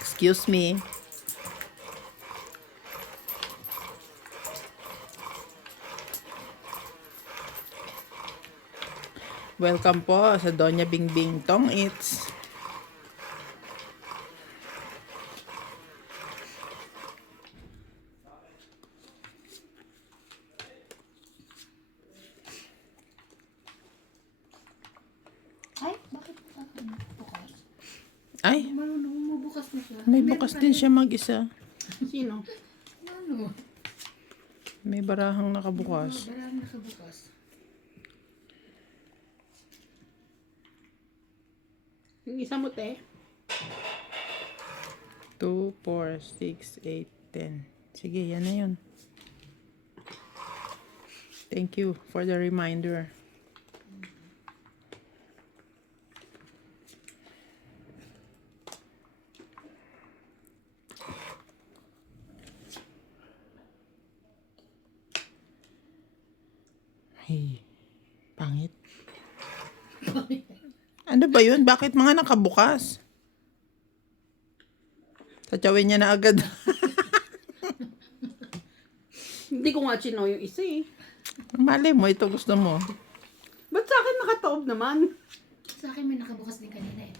Excuse me. Welcome po sa Doña Bingbing Tong Eats. Ay, bakit bukas? Ay, Marunong bukas na siya. may bukas din siya mag-isa. Sino? Ano? May barahang nakabukas. Marami nakabukas. Yung isa mo, te? 2, 4, 6, 8, 10. Sige, yan na yun. Thank you for the reminder. Ay, pangit. Ano ba yun? Bakit mga nakabukas? Tatyawin niya na agad. Hindi ko nga chino yung isa eh. Malay mo, ito gusto mo. Ba't sa akin nakataob naman? Sa akin may nakabukas din kanina eh.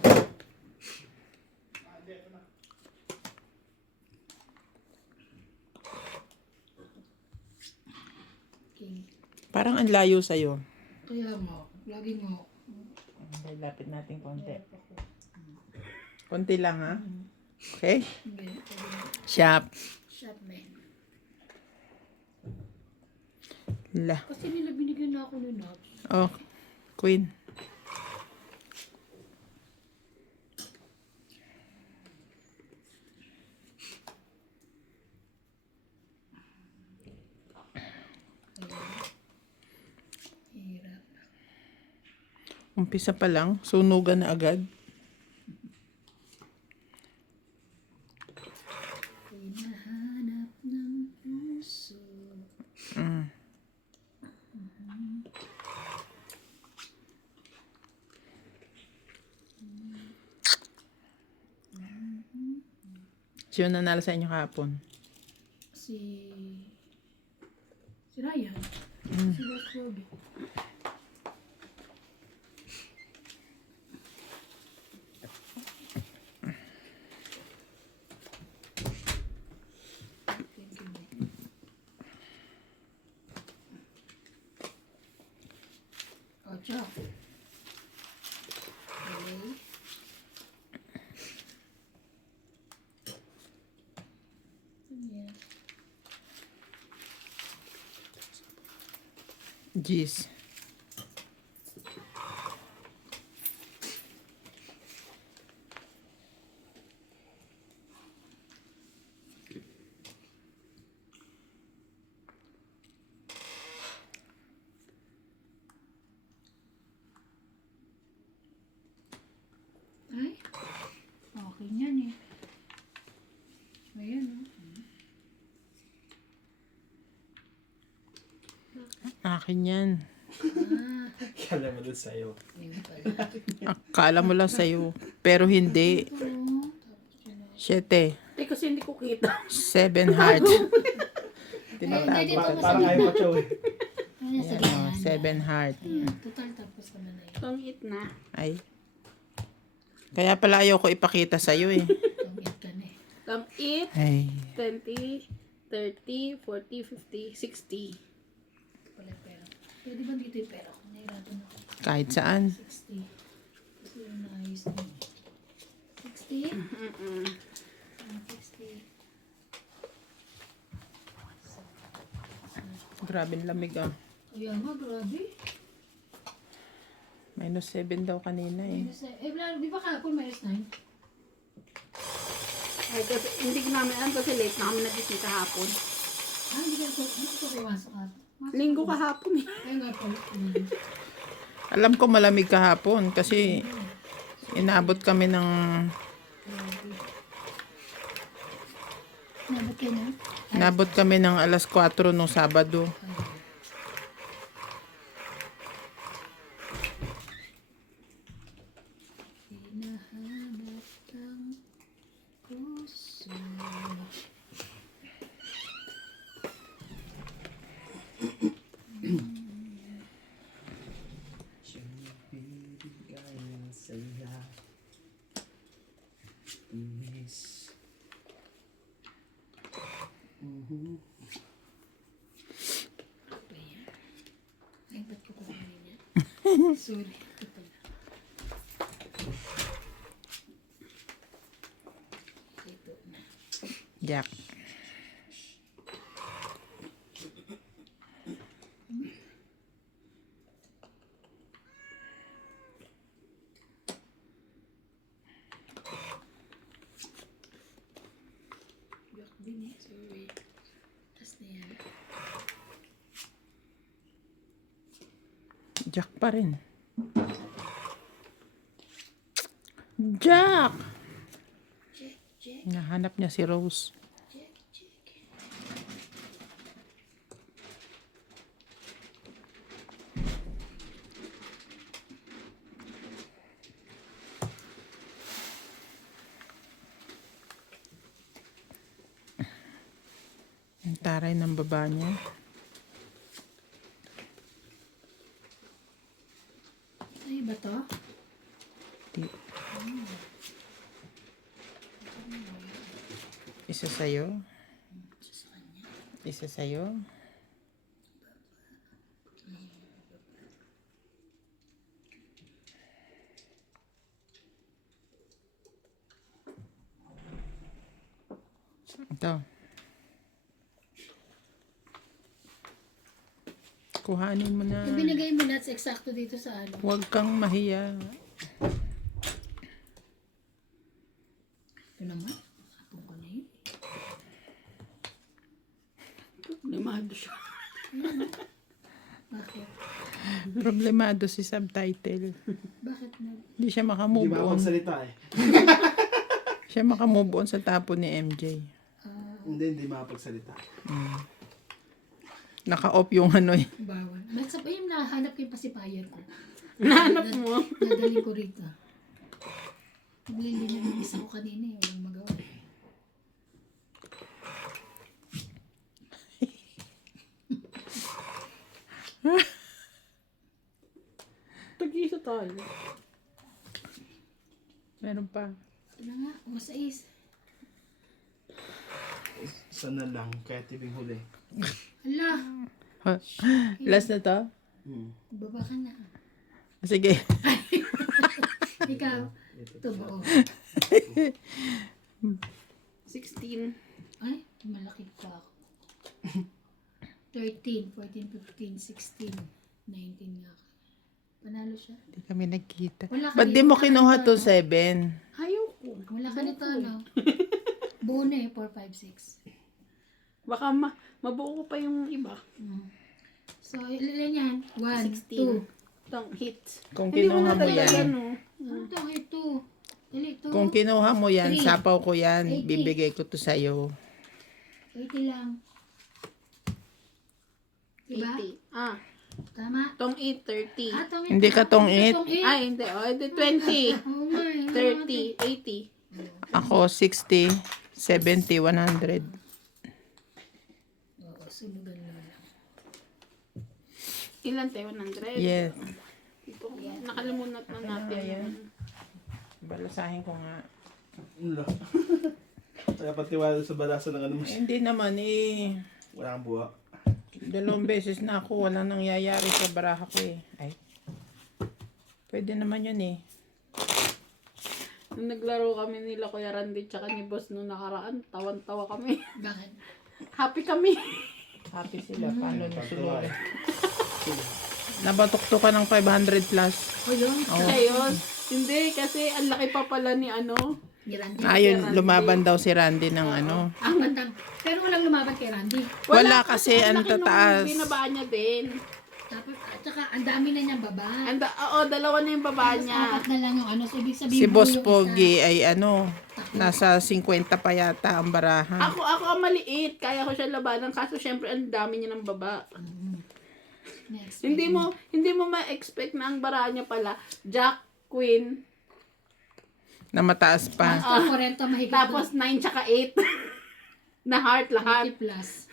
Okay. Parang ang layo sa'yo. Kaya mo, lagi mo. Okay, lapit natin konti. Konti lang ha. Okay? Hindi, Shop. shot man. La. Kasi nila binigyan na ako ni Nobs. Oh, Queen. Hirap. Umpisa pa lang, sunugan na agad. Hinahanap ng puso. Sino nanalo sa inyo kahapon? Si Ryan. Si Boss Kobe. Thank you, Mike. Ocho. Okay. Ayan. Jeez. Ay, okay yan eh. Ayan oh. Akin yan. Ah, Kala mo dun sa'yo. yun pala. Akala mo lang sa'yo. Pero hindi. Ito, tapos yun oh. 7. Eh, kasi hindi ko kita. 7 heart. Tinatago Dito ka. mo Parang ayaw mo chow eh. Ayan, sa Ayan, oh, gitna. 7 heart. Ayan, total tapos naman na yun. Tongit na. Ay. Kaya pala ayaw ko ipakita sa'yo eh. Tungit ka na eh. Come eat. Ay. 20, 30, 40, 50, 60. Wala pera. Pwede ba dito yung pera ko? Nahirapan ako. Kahit saan. 60. Kasi yung naayos na yun. 60? Mm-mm. 60. Grabe lamig ah. Kaya nga, grabe. -7 daw kanina eh. Di ba kahapon minus 9? Ay, kasi hindi ko namin alam kasi late na kami nagising kahapon. Ah, hindi ko pumasok ka. Linggo kahapon eh. Kaya nga pala. Alam ko malamig kahapon kasi inabot kami ng Nabot kayo na? inabot kami ng alas 4 nung Sabado. Sorry. Ito pala. Ito na. Jack. Black din eh. Sorry. Tas na yan. Jack pa rin. Jack! Check. Nahanap niya si Rose. Check. Ang taray ng baba niya. Ay, ba to? Di- Isa sa'yo. Sa kanya. Isa sa'yo. Ito. Kuhanin mo na. Yung binigay mo nuts, eksakto dito sa ano. Huwag kang mahiya. Ito naman. Atong ko na yun. Limado siya. Bakit? Problemado si subtitle. Bakit na? Hindi siya Hindi makamove on. makapagsalita eh. Siya makamove on sa tapon ni MJ. Hindi makapagsalita. Naka-off yung ano eh. Bawal. Basta pa yung nahanap ko yung pasipayan ko. Nahanap mo. Nadaling ko rito. Naglilinig yung isa ko kanina eh. Walang magawa. Tag-isa tayo. Meron pa. Ito na nga. O sa is. Sana lang, kaya tibing huli. Hala. Ha? Last na to? Baba ka na. Sige. Ikaw. Ito buo. 16. Ay, malaki pa ako. 13, 14, 15, 16, 19 nga ako. Panalo siya. Hindi kami nagkita. Wala ka Ba't di dito, mo kinuha wala to ka. 7? Ayoko. Wala ka nito ano. Buo na eh, 4, 5, 6. Baka mabuo ko pa yung iba. So, ilan yan? 1, 16. 2. Itong hit. Kung Hindi mo kinuha na mo talaga, yan. no? Ano to? Ito. Dali, ito. Kung kinuha mo yan, 3. sapaw ko yan. 80. Bibigay ko to sa'yo. 80 lang. Diba? 80. Ah, Tama? tong 8, 30. Ah, tong Hindi ka tong Ito 8. tong 8. Ay, hindi. O, edi 20. Oo nga eh. 30, 80. Ako 60, 70, 100. Oo, sulugan mo lang. Ilan tayo? 100? Yes. Ito, nakalimutan na natin. Ayan. Balasahin ko nga. Wala. Kaya patiwala sa balasa ng ano mo. Hindi naman eh. Wala kang buha. 2 beses na ako. Walang nangyayari sa baraha ko eh. Ay. Pwede naman yun eh. Nung naglaro kami nila Kuya Randy tsaka ni Boss nung nakaraan, tawan-tawa kami. Bakit? Happy kami. Happy sila. Paano nung Pagtawa sunod? eh. Nabatok ka ng 500 plus. O yun? Kaya yun. Hindi, kasi ang laki pa pala ni ano. Ni Randy. Ayun, lumaban daw si Randy ng ano. Ang bandang. Pero walang lumaban kay Randy. Wala kasi ang laki nung tataas. binaba niya din. Tapos, at saka, ang dami na niyang baba. Oo, dalawa na yung baba Tapos, niya. apat na lang yung ano. So, ibig sabihin, Si Boss buo yung Pogi ay ano, nasa 50 pa yata ang baraha. Ako ang maliit. Kaya ko siya labanan. Kaso syempre, ang dami niya ng baba. Next. Hindi mo ma-expect na ang bara niya pala, Jack, Queen, Na mataas pa. Basta 40 mahigit. tapos 9 tsaka 8. Na heart lahat. 40 plus.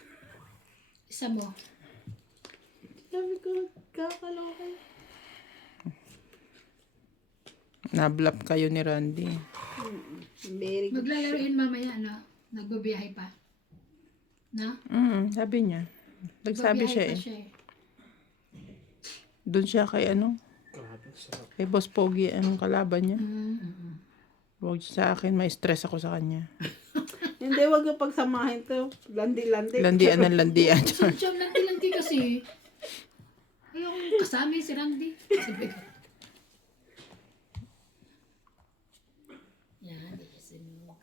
Isa mo. Sabi ko, kakaloka. Nablap kayo ni Randy. Very good. Maglalaro yun mamaya, ano? Nagbabiyahe pa. Na? Sabi niya. Nagsabi siya eh. Nagbabiyahe pa siya eh. Doon siya kay ano, Sarap. Kay Boss Pogi, anong kalaban niya? Mm-mm. Huwag sa akin, may stress ako sa kanya. Hindi, wag yung pagsamahin to. Landi-landi. Landian ng landian. Si Chom Randy kasi. Ayoko kasama si Randy. Sabi ko. Yan, isin mo.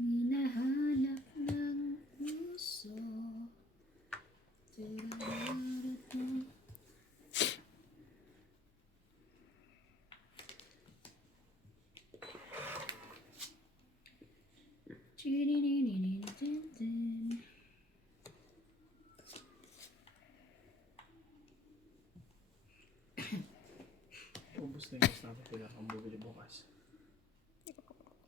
Hinahanap ng puso. Tarararata. Chiririririritin. Ubus na yung mas natin sila kung bumili bukas.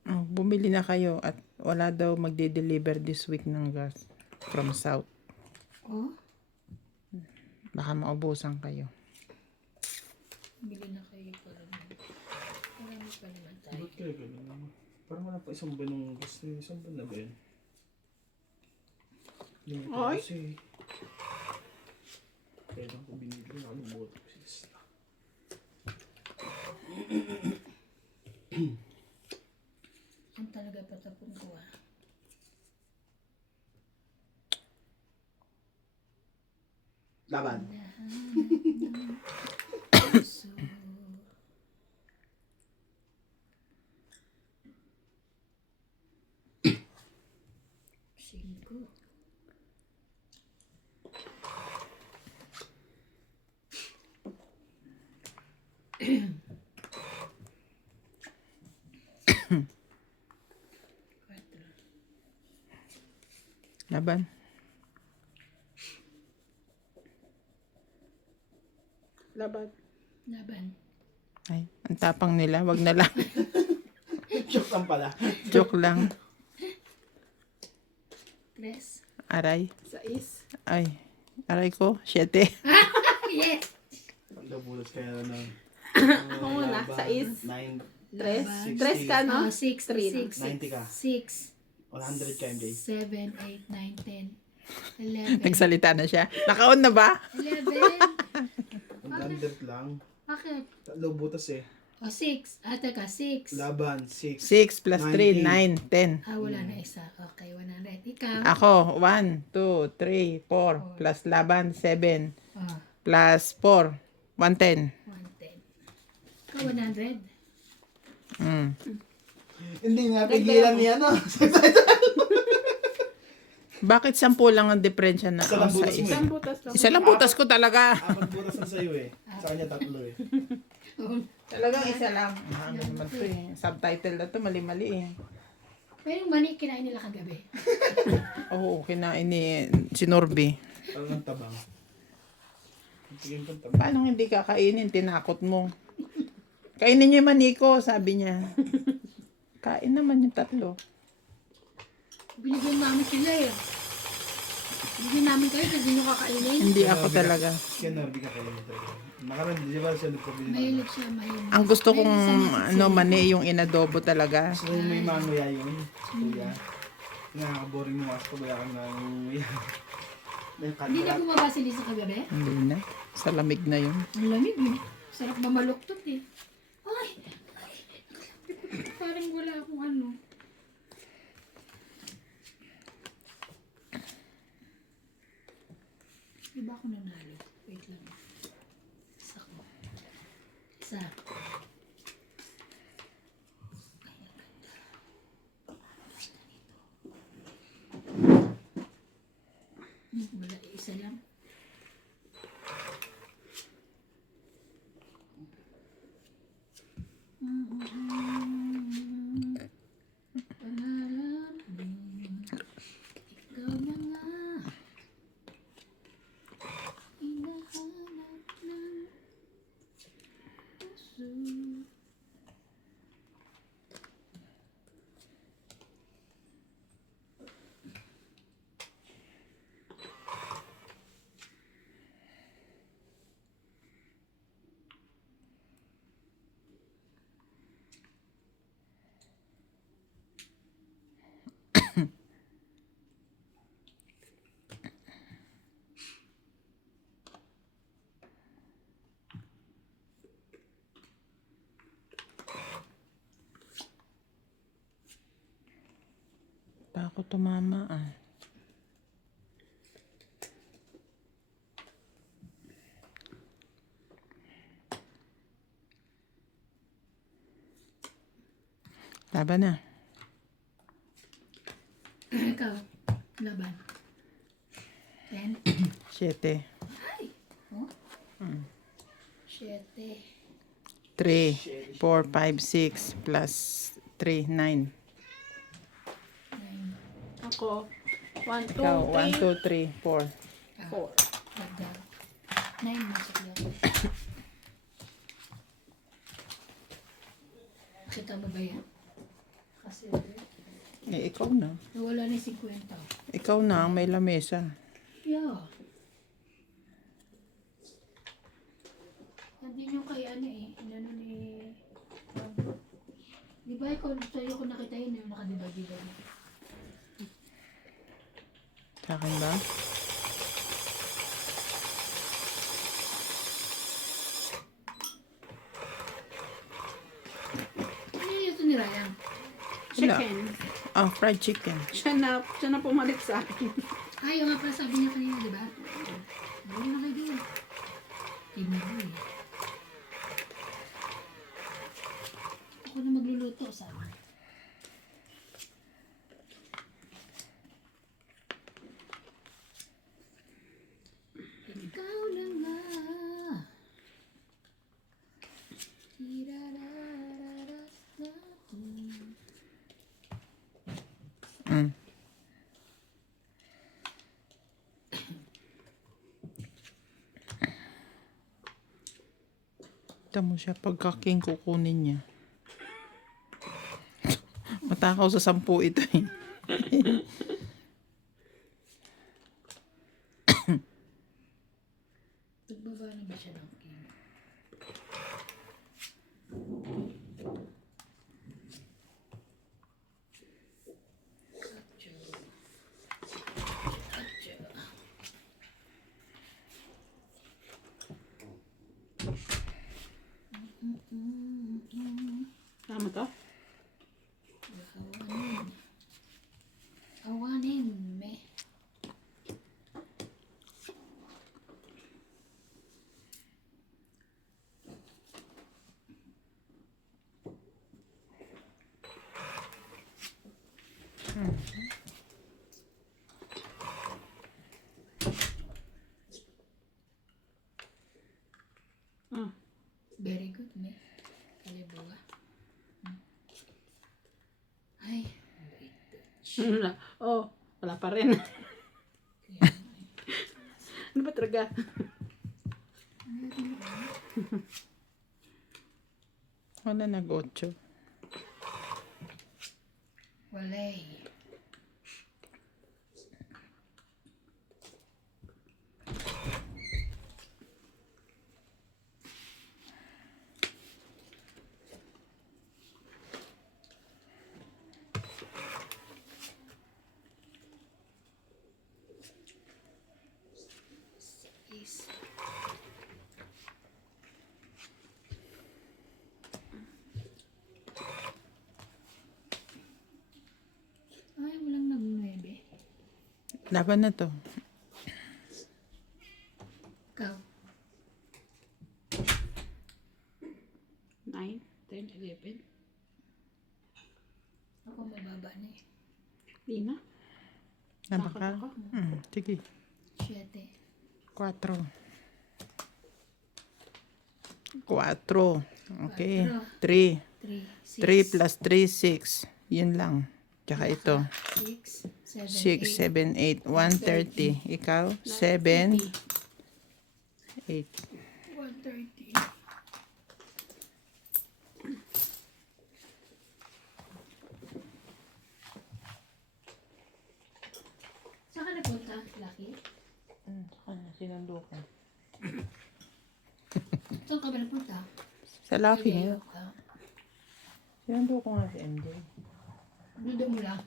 Oh, bumili na kayo at wala daw magde-deliver this week ng gas from South. Oh, Baka maubusan kayo. bili na kayo para marami pa naman tayo. Ba't kaya ganun naman? Parang wala pa isang buwan ng gusto. Isang buwan na ba yun? Hindi mo Ay. kasi. Kailan ko binili. Ano buot ko sila. Ang talaga patapon ko ah. Laban. Puso. Singko. Cuatro. Laban. Laban. Laban. Ay, ang tapang nila. Wag na lang. Joke lang pala. Joke lang. Tres. Aray. Sais. Ay. Aray ko. 7. Yes! Ang nabulas kaya na. Ako muna, sais. 9. Tres. Laban. Tres ka, no? 6, Three. 90 ka. 6, 100 ka, MJ. 7, 8, 9, 10, 11. Nagsalita na siya. Naka-on na ba? 11. 100 lang. Bakit? Tatlo butas eh. O, 6. Ah, teka, 6. Laban, 6. 6 plus 3, 9, 10. Ah, wala na isa. Okay, 100. Ikaw? Ako, 1, 2, 3, 4. Plus laban, 7. Oh, Plus 4, 110. 110. Ikaw, 100. Mm. Hindi nga pigilan niya, no? Bakit 10 lang ang diferensya na Isa lang ako sa butas mo isa? Isang butas lang. Isa lang butas ko talaga. 4 butas ang sa'yo eh. Sa kanya 3 eh. Talagang isa lang. Ano naman to eh. Subtitle na to, mali-mali eh. Pero yung mani, kinain nila kagabi. Oo, kinain ni si Norby. Parang ang tabang. Tingin ko tabang. Paano hindi kakainin? Tinakot mo. Kainin niyo yung maniko, sabi niya. Kain naman yung 3. Binigyan namin sila eh. Binigyan namin kayo, kasi hindi nyo kakainin. Hindi ako talaga. Kaya Norby ka kayo nito. Nakaraan, di ba siya nagpabili na? Mahilig siya, mahilig. Ang gusto kong ano mani yung inadobo talaga. Gusto mo may mga nguya yun? Kuya. Nakaka-boring mo kasi pag wala kang nanguya. Hindi na bumaba si Lisa kagabi? Hindi na. Sa lamig na yun. Ang lamig eh. Sarap mamaluktot eh. Ay! Ay! Parang wala akong ano. Di ba ako nanalo? Wait lang. Isa ko. Isa. Ay, ang ganda. Wala, isa lang. Pangarap mo, ikaw na nga. Hinahanap ng puso. tumama ah. Laban na. Ikaw, laban. 10. 7. Ay! Oh? 7. 3, 4, 5, 6 plus 3, 9. 9. Ako, 1, 2, Ikaw, 1, 2, 3, 3, 4. 4. Dagdag. 9 masok yan. Kita mo ba yan? Kasi Eh, ikaw na. nawala na yung 50. Ikaw na ang may lamesa. Yeah. Hindi nyo kay ano eh. Inano ni... Di ba ikaw sa'yo ko nakita yun yung nakadibag-dibag. Sa akin ba? Ano yung ito ni Ryan? Chicken. Ah, fried chicken. Siya na pumalit sa akin. Ay, yung nga pala sabi niya kanina, di ba? Ayun na kayo din. Team na ko eh. Ako na magluluto, sabi. Ikaw lang nga. Tirararas natin. Mm. Tamo siya pagkaking kukunin niya. Matakaw sa 10 ito eh. Nagbaba na ba siya ng king? Atcho. Atcho. Tama to? Awanin. Awanin me. Ah. Very good me. Kalibuga. Ay, wait. Wala. Oh, wala pa rin. Ano ba talaga? Wala nag-8. Walay. Is. Ay, walang nag-9. Laban na to. Ikaw. 9, 10, 11. Ako mababa na eh. Di na. Nabaka? Ako. Sige. 7. 4. 4. Okay. 3. 3. 3 plus 3, 6. Yun lang. Tsaka ito. 6, 7, 6, 7, 8. 130. Ikaw? 7, 8. 130. Saan ka napunta, Lucky? Sinundo ko. Saan ka ba napunta? Sa Lucky Ay, niya. ka. Sinundo ko nga si MJ. Dudo mo lang.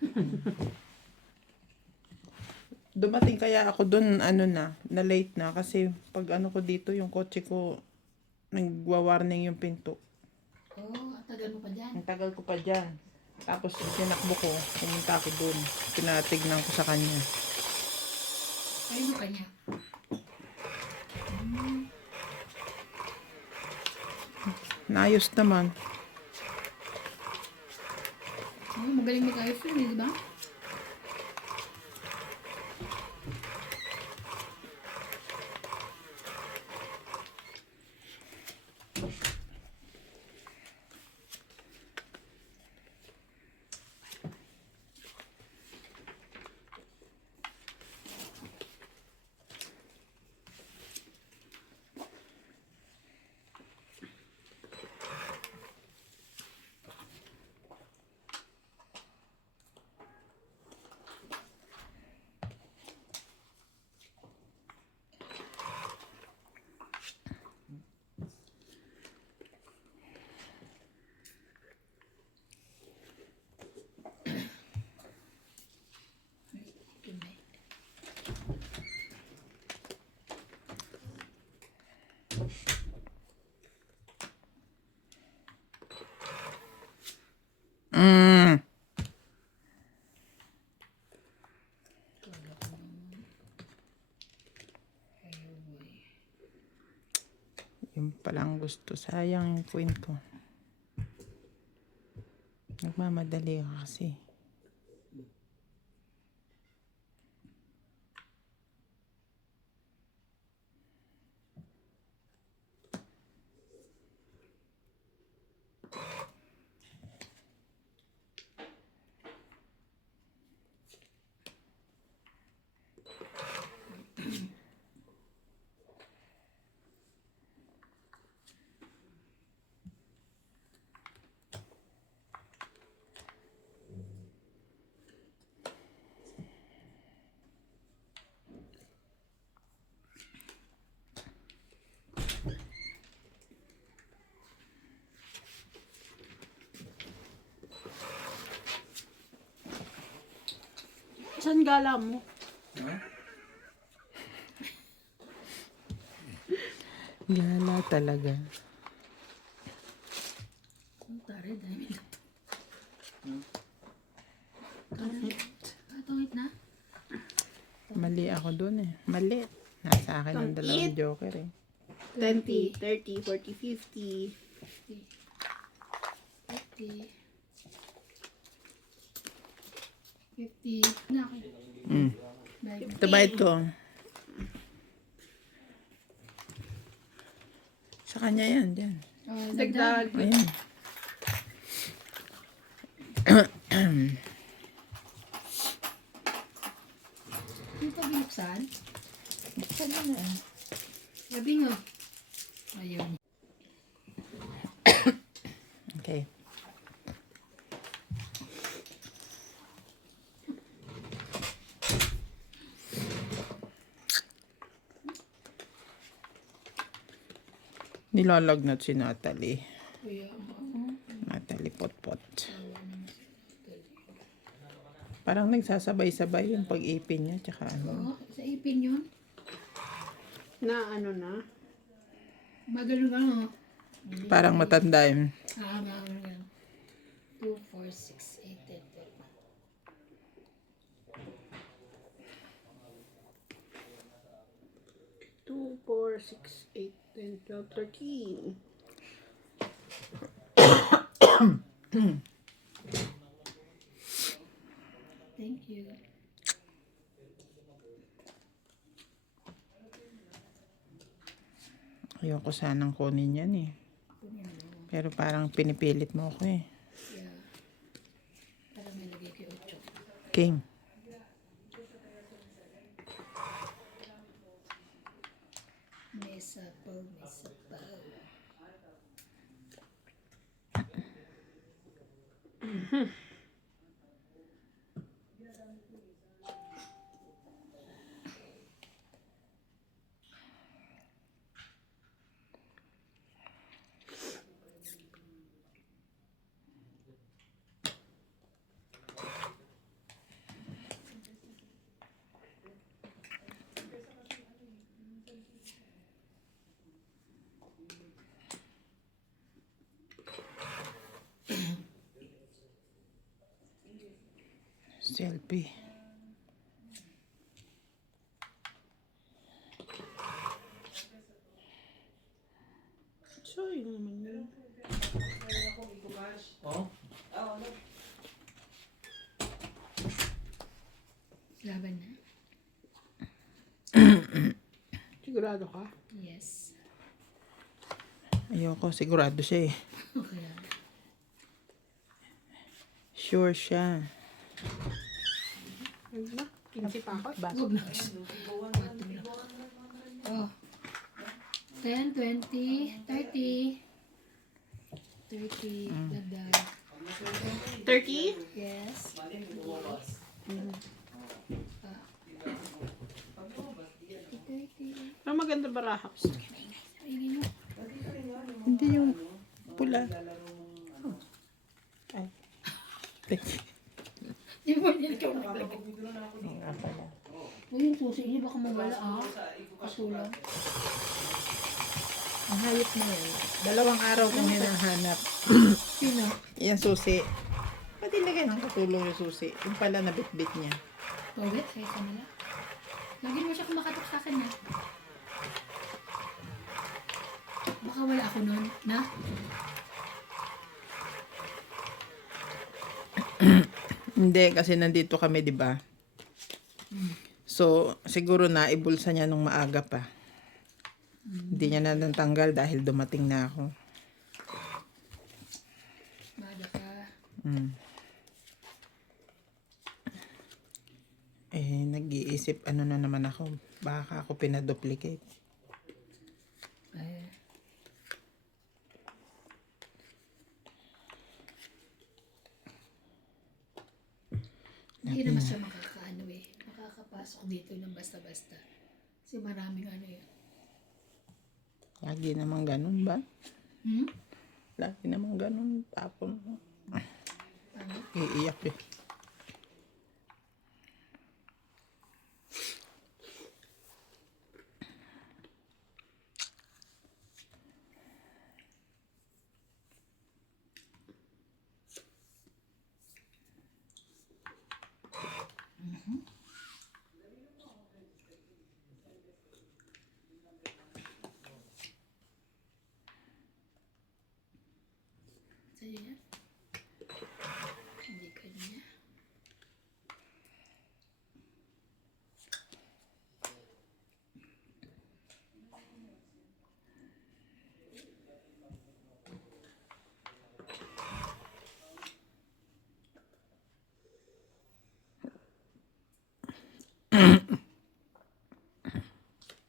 Dumating kaya ako dun, na late na. Kasi pag ko dito, yung kotse ko, nagwa-warning yung pinto. Oh, ang tagal mo pa dyan. Ang tagal ko pa dyan. Tapos tinakbo ko, pumunta ako doon. Tinatignan ko sa kanya. Ayun ang kanya. Naayos naman. Oh, magaling mag-ayos yun, di ba? Mm. Yung palang gusto. Sayang yung queen ko. Nagmamadali ka kasi. Saan gala mo? Ha? Gala talaga. Oh, tari, dami na. Tungit na? Mali ako dun eh. Mali. Nasa akin ang Don't dalawang eat. joker eh. 20, 30, 40, 50. 50. 50. Na ako. Mm. Bye. Ito bayad ko. Sa kanya yan, dyan. Oh, Dagdag. Ayan. Dito binuksan? Buksan mo na. Sabi nga. Ayun. Okay. Nilalagnat si Natalie. Kuya. Natalie Potpot. Parang nagsasabay-sabay yung pag-ipin niya. Tsaka ano. Oh, sa ipin yun. Na ano na? Magaling ka no? Parang matanda yun. Magaling ka. 2, 4, 6, 8, 10, 12. 2, 4, 6, 8, 10, 12, 13. Thank you. Ayoko sanang kunin yan eh. Pero parang pinipilit mo ako eh. Yeah. Para may lagay kay Ocho. King. Mesa po, mesa po. Selfie. So, yun naman yun. Oh? Laban na? Sigurado ka? Yes. Ayoko, sigurado siya eh. Okay. Sure siya. Ano na? 15 pa ako. Huwag na. Oh. 10, 20, 30. 30. Daday. 30? Yes. Mm. Ah. 30. Pero maganda baraha ko. Ayun mo. Hindi yung pula. Ay. Di ba niya ikaw naglagay? Nga pala. Uy, yung susi niya baka mawala Kasulang. Ang hayop na yun. 2 araw kong hinahanap. Sino? Yan susi. Pati lagay ng katulong yung susi. Yung pala nabitbit niya. Bawit? Kaya sa nila. Lagyan mo siya kumakatok sa akin na. Baka wala ako nun, na? Hindi, kasi nandito kami, di ba? So, siguro na ibulsa niya nung maaga pa. Hindi niya na natanggal dahil dumating na ako. Bada ka. Mm. Eh, nag-iisip ano na naman ako. Baka ako pinaduplicate. Ay. Hindi naman siya makakaano eh. Makakapasok dito ng basta-basta. Kasi maraming ano yun. Lagi naman ganun ba? Hmm? Lagi naman ganun. Tapon. Ano? Iiyak eh. Sa'yo yan? Hindi kanya.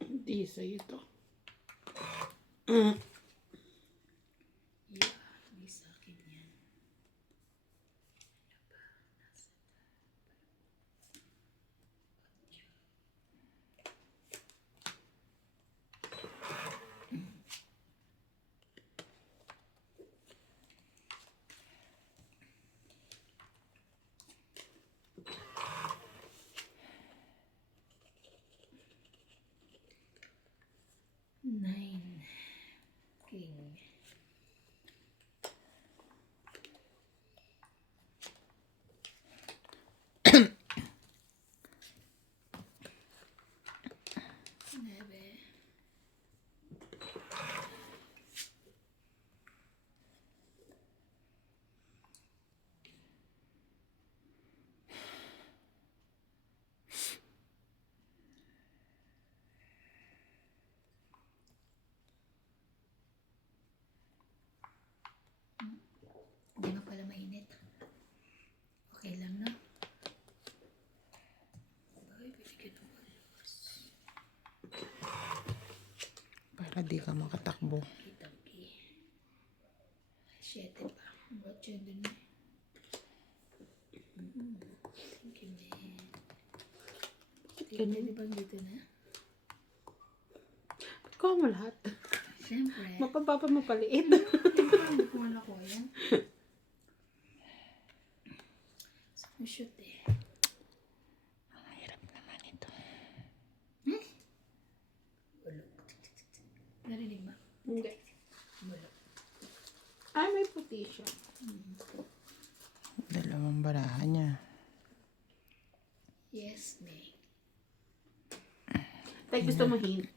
Hindi sa'yo to. Yeah, hindi sa akin yan. Nine. King. Nebe. Hindi na pala mainit. Okay lang na. Ay, binigyan ng balas. Para di ka makatakbo. Kitang-ki. 7 pa. Ba't yun dun eh? Thank you, man. Pwede bang dito na? Ba't ko mo lahat? Siyempre. Mapapapa mo paliit. Hindi ko nga nakuha yan. Shoot eh. Ang hirap naman ito. Ulog. Narinig ba? Hindi. Ulog. Ay, may puti siya. 2 baraha niya. Tay, gusto mo hint?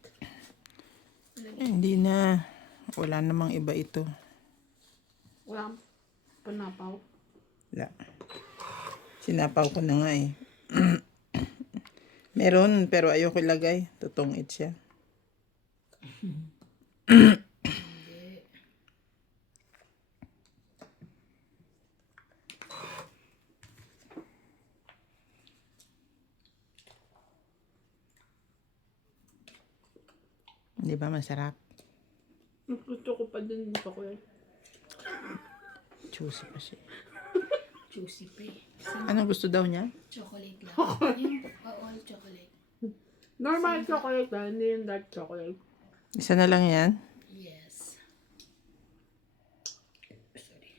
Hindi na. Wala namang iba ito. Wala. Panapaw. Wala. Sinapaw ko na nga eh. Meron, pero ayoko ilagay. Tutungit siya. Di ba masarap? Gusto ko pa din ito ko yan. Juicy pa siya. Juicy pa eh. Anong gusto daw niya? Chocolate lang. Yung all chocolate. Normal chocolate lang, hindi yung dark chocolate. Isa na lang yan? Yes. Sorry.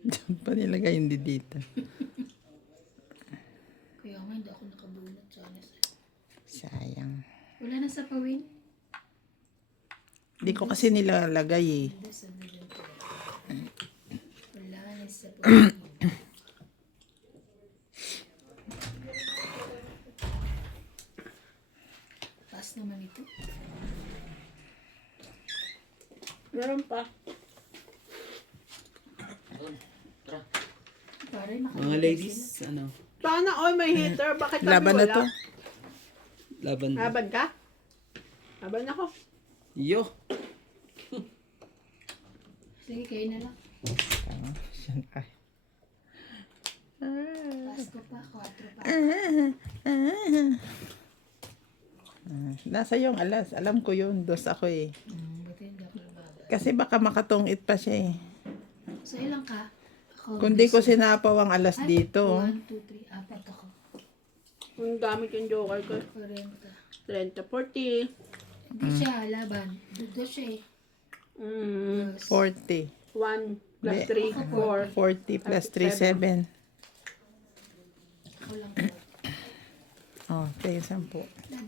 Diyan pa nilagay, hindi dito. Kaya nga hindi ako nakabunot sana sa... Sayang. Wala na sa pawin? Hindi ko kasi nilalagay eh. Hindi sa dito. Wala na sa pawin. Taas naman ito. Meron pa. Pare, Mga ladies, ano? Sana all may heater. Bakit kami Laban na wala? to. Laban. Laban ka? Laban ako. Yo! Sige, kayo na lang. Ay. Pasko pa, 4 pa. Nasa yung alas. Alam ko yun. Dos ako eh. Buti hindi ako nababa. Kasi baka makatungit pa siya eh. So, ilang ka? Ako, Kundi ko sinapaw ang alas Ay, dito. 1, 2, 3, 4 ako. Kung gamit yung joker ko. 40. 30, 40. Hindi siya, laban. Dudo siya eh. 40. 1 plus Hindi. 3, 4. 40 plus 3, 7. Ako lang po. Oh, tayo 10.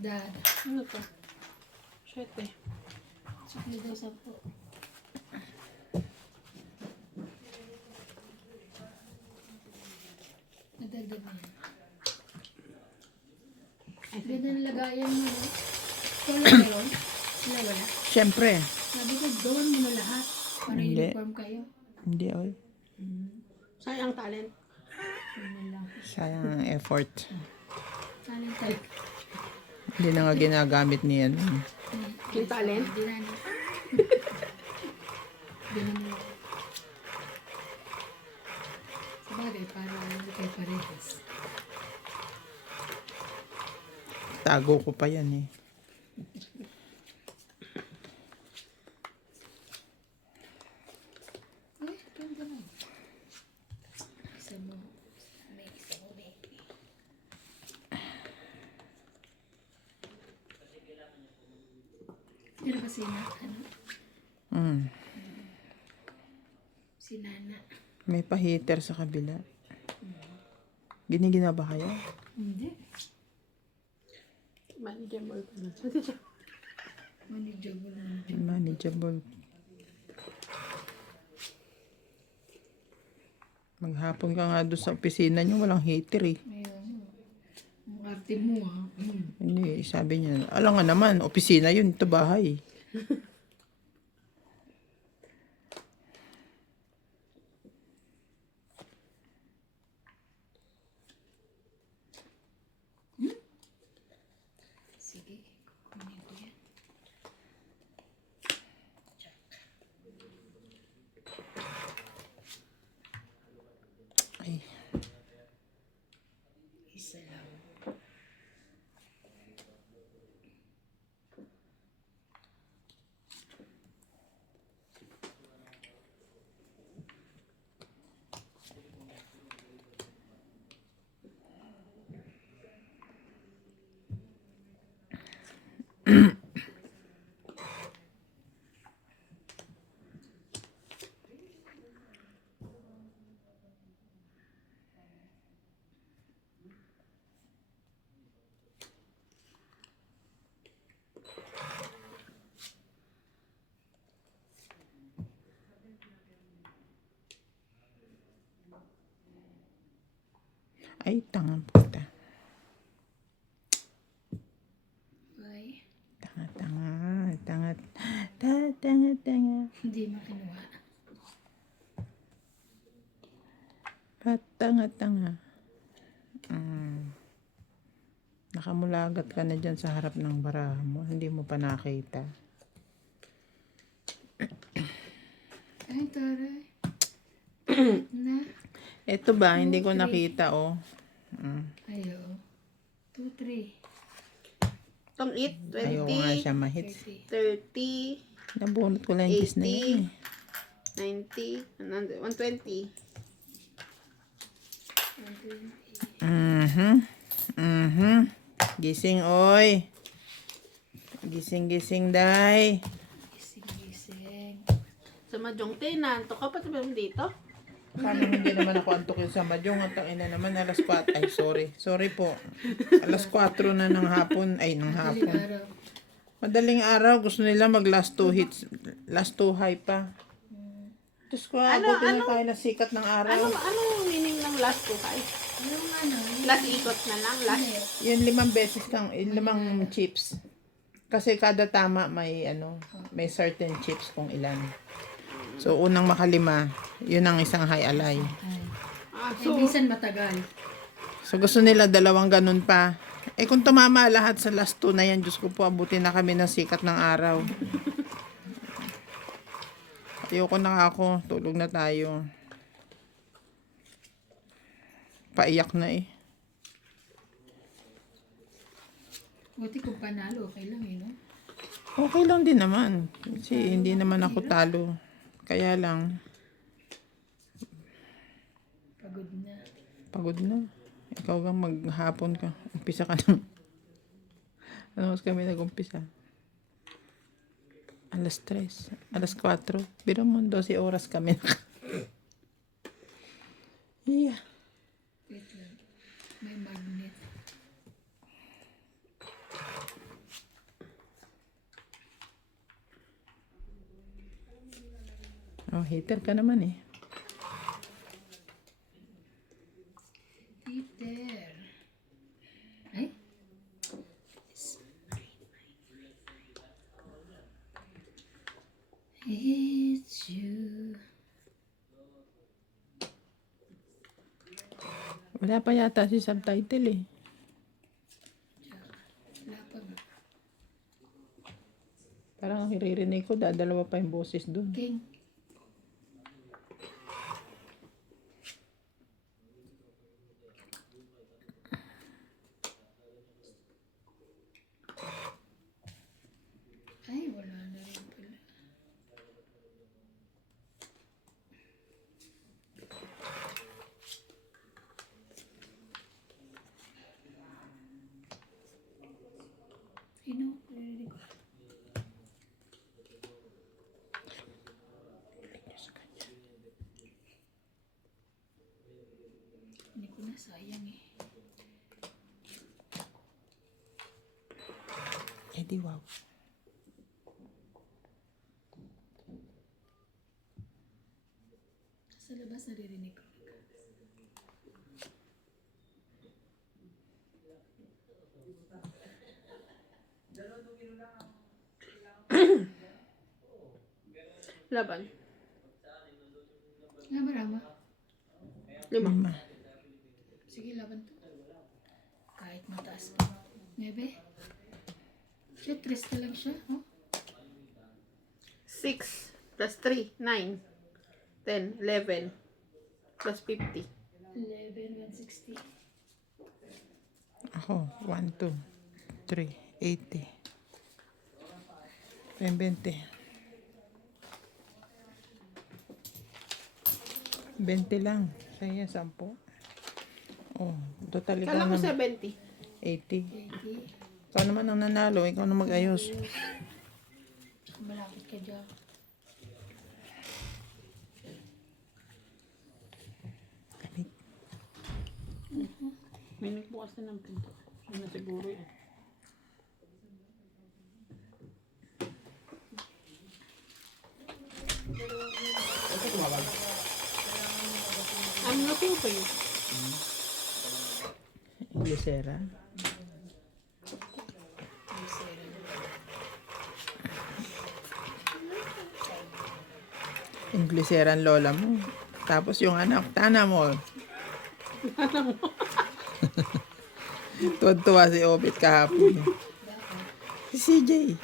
Dad. Ano to? 7. Sukli daw 10. Nadagdag na yan. Ganda ng lagayan mo, no? Ikaw lang meron? Sila wala? Siyempre. Sabi ko, gawin mo na lahat. Para Hindi. uniform kayo. Hindi oy. Sayang talent. Yun na lang. Sayang ang effort. Talent tayo. Hindi na nga ginagamit niyan. Yung talent? Hindi na. Hindi na nila. Sabagay, para hindi kayo parehas. Tago ko pa yan eh. Ay, ganda na. Isa mo. May isa mo, baby. Pero ba sina? Ano? Sinana. May pa-heater sa kabila. Ginigina ba kaya? Hindi. Manageable ko na. Manageable na. Manageable. Maghapon ka nga doon sa opisina niyo, walang heater eh. Ayun. Ang arte mo, ha? Hindi, sabi niya, alam nga naman, opisina yun, ito bahay. Sige, kukunin ko yan. Ay, Isa lang. Ay, tanga puta. Ay, Tanga, tanga, tanga, tanga, tanga. hindi makinuha. Tanga, tanga. Nakamulagat ka na dyan sa harap ng baraha mo. Hindi mo pa nakita. Ay, taray. Na. Ito ba? Hindi ko nakita, oh. Ayo. 2, 3. Tong it, Ayoko nga 20, siya mahits. 30, Nabunot ko lang yung kiss na yan. 80, 90, 120. Gising, oy. Gising, gising, day. Gising-gising. Sa Majong Tenanto ka pa sabihin dito? Paano hindi naman ako antok yung sa madyong? Ang tangina naman, alas 4. Ay, sorry. Sorry po. Alas 4 na ng hapon. Ay, ng Madaling hapon. araw. Madaling araw. Gusto nila mag last 2 hits. Last 2 high pa. Diyos ko, ako pinakain na sikat ng araw. Ano yung meaning ng last two guys? Yung ano, Last ikot na lang, last. Yun 5 beses kang, 5 chips. Kasi kada tama may may certain chips kung ilan. So unang makalima, yun ang isang high alay. eh, minsan matagal. So gusto nila 2 ganun pa. Eh kung tumama lahat sa last 2 na yan, Diyos ko po, abutin na kami ng sikat ng araw. Ayoko na ako, tulog na tayo. Paiyak na eh. Buti kung panalo, okay lang eh, no? Okay lang din naman. Kasi hindi naman ako talo. Kaya lang, Pagod na. pagod na. Ikaw gang maghapon ka. Umpisa ka na. Ano mas kami nag-umpisa? Alas 3. Alas 4. Biro mo, 12 oras kami. Yeah. Wait lang. May magnet. Oh, hater ka naman eh. Peter. Ay? It's you. Wala pa yata si subtitle eh. Wala pa ba? Parang hiririnig ko, dadalawa pa yung boses dun. King. Ay, wala na rin pala. Sino? Narinig ko. Hindi ko na sayang eh. Eh di wow. Sa labas naririnig ko. Laban. Laban, Rama. 5. Sige, laban to. Kahit mataas pa. 9. Siya, 3 na lang siya. Oh. 6 plus 3, 9. 10, 11. Plus 50. 11, 160. Ako, 1, 2, 3, 80. 20. 20 lang. Saya, 10. Oh, total ikaw Kala ko na 70. 80. 80. Ikaw naman ang nanalo. Ikaw na mag-ayos. Malapit ka dyan. May nagbukas na ng pinto. Yun na siguro yun. I'm looking for you. glycerin. Yung glycerin lola mo. Tapos yung anak, Tanamol. Tuwa-tuwa si Obit kahapon. Si CJ.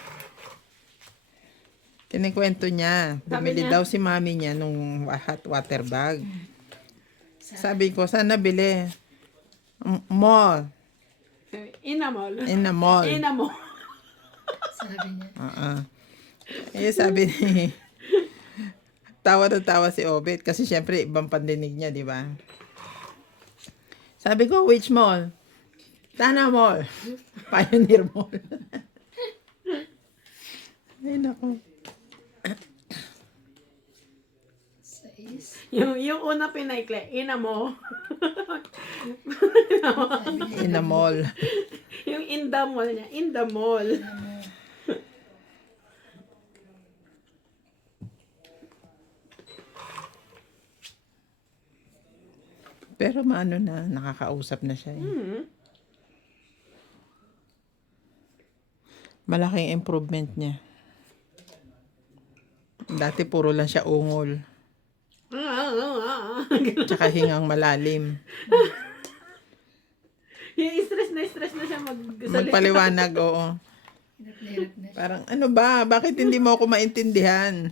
Kinikwento niya. Bumili daw si mami niya nung hot water bag. Sabi ko, saan nabili? Mall. Inamol. In the mall. Inamol. Sabi niya. Eh, sabi ni... tawa na tawa si Obet kasi syempre ibang pandinig niya, di ba? Sabi ko, which mall? Tana Mall. Pioneer Mall. Ay, naku. Yung una pinaikli, inamo. In the mall. Yung in the mall niya, in the mall. Pero maano na, nakakausap na siya. Malaking improvement niya. Dati puro lang siya ungol. Tsaka hingang malalim. Yung stress na siya Magpaliwanag, oo. Hirap na hirap na. Parang, ano ba? Bakit hindi mo ako maintindihan?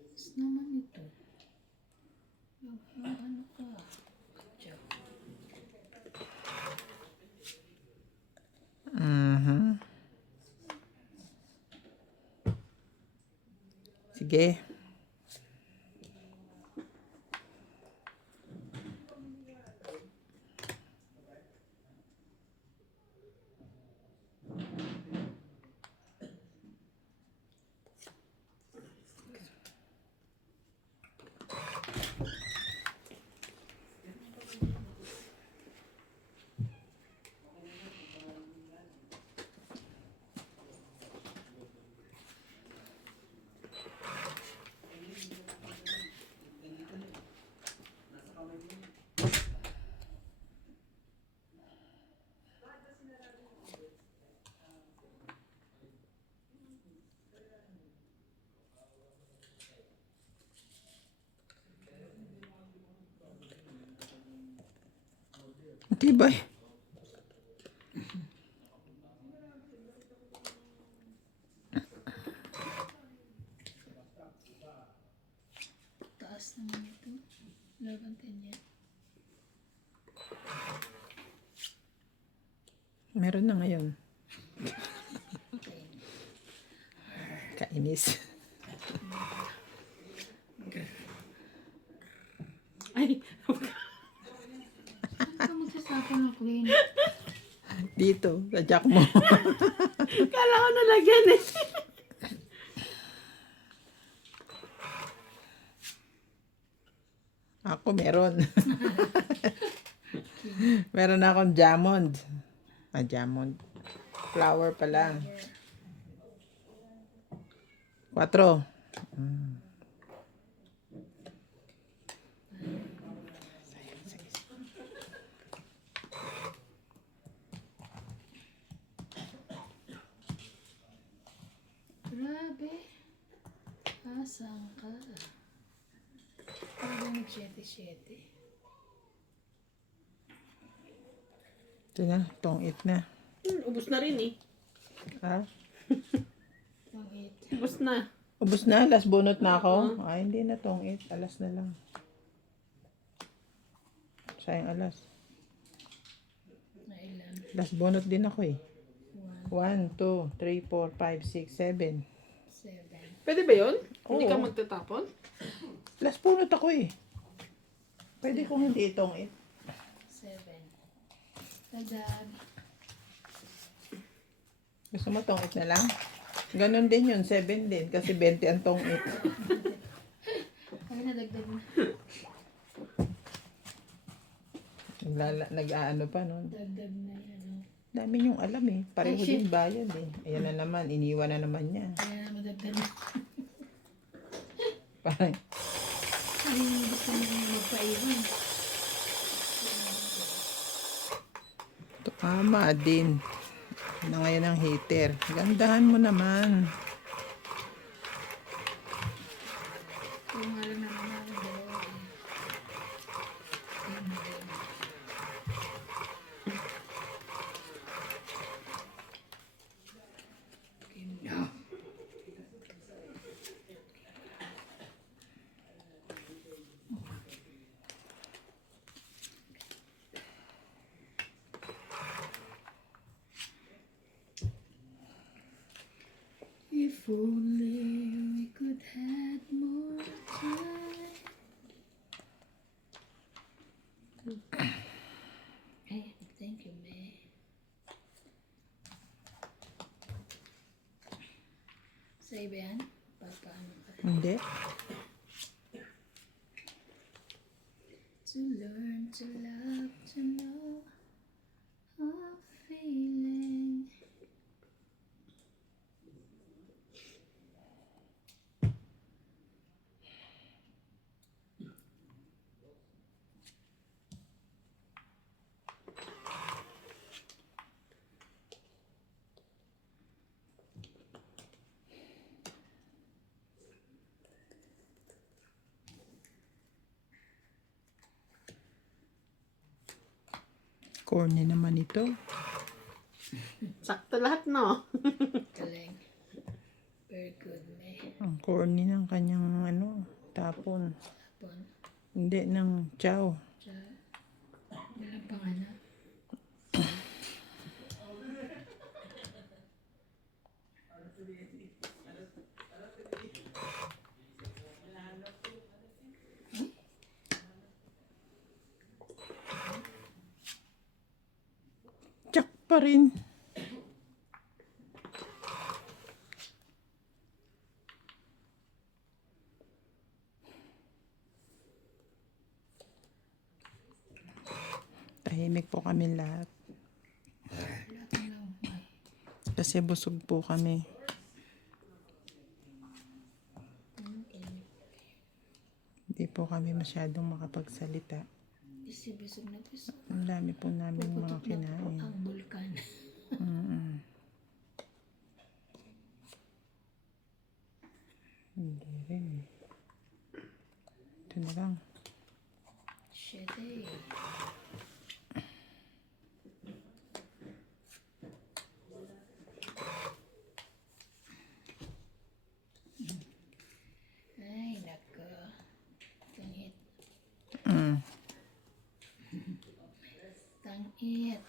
Tapos naman ito. Ano ka? Joke. Sige. Tibay. Taas naman ito. 11-10 yan. Meron na ngayon. Kainis. Ay, Saan ka magsasapon ng clean? Dito, sa jack mo. kala ko nalagyan eh. Ako meron. Meron akong Jamond. Jamond. Flower pa lang. 4. Grabe. Asang ka. Parang nag-7-7. Ito na, tong-it na. Ubus na rin eh. Ha? Ang 8. Ubus na. Ubus na, last bunot na ako. Ay, hindi na tong-it. Alas na lang. Sayang alas. Na ilan? Last bunot din ako eh. 1, 2, 3, 4, 5, 6, 7. 7. Pwede ba yun? Hindi Oo. ka magtatapon? Last bunot ako eh. Pwede kong hindi itong it. 7. Dagdag. Gusto mo tong it na lang? Ganon din yun, 7 din. Kasi 20 ang tong it. Ay, nadagdag na. Nag-aano pa nun. Dagdag na yan. Oh. Dami niyong alam eh. Pareho Ay, shit. din bayad eh. Ayan na naman, iniwan na naman niya. Kaya madagdag na. Parang, Ay, gusto mo magpaiwan. tama din. Na ngayon ang hater. Gandahan mo naman. Kung nga lang naman ako dalawa. If only we could had more time. Hey, thank you, man. Sa iba yan? Papaano ka? Hindi. To learn to love, to know a feeling. Corny naman ito. Sakto lahat, no? Galing. Very good, man. Ang corny ng kanyang ano, tapon. Pon. Hindi, ng chow. Siya. Walang panganak. Tsak pa rin. Tahimik po kami lahat. Lahat na lang. Ay. Kasi busog po kami. Hindi po kami masyadong makapagsalita. Kasi busog na busog. Ang dami po namin mga Puputok na po kinain. ang bulkan. Hindi rin eh. Ito na lang. Shit, eh. Ay, nako. Tangit. Mm. Tangit.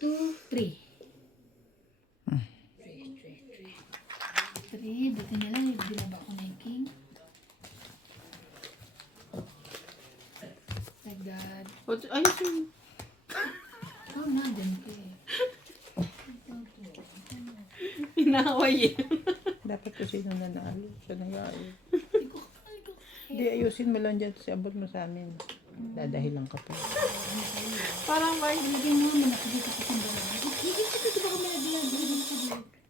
2, 3. 3. Buti na lang, binaba ko na yung king. Like that. Ayos yung... Oh, nandun ka eh. Inaway eh. Dapat ko sino nanalo. Siya nag-aayos. Ikaw, Hindi, ayusin mo lang dyan. Kasi abot mo sa amin. Dadahilan ka pa. Parang ba? Nilagyan mo, malaki ka sa sandala. Higit ka, di ba ka malagyan?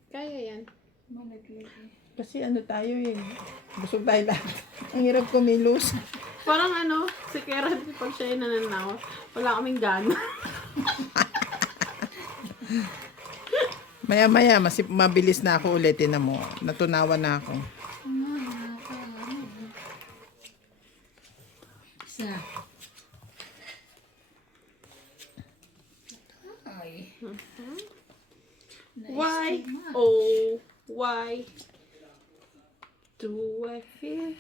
Kaya yan. Malagyan. Kasi ano tayo eh. Busog tayo lahat. Ang hirap kumilos. Parang ano, si Kera, pag siya ay nananaw, wala kaming gana. Maya-maya, mabilis na ako ulitin na mo. Natunawan na ako. Isa. Ay. Why? Oh, why do I feel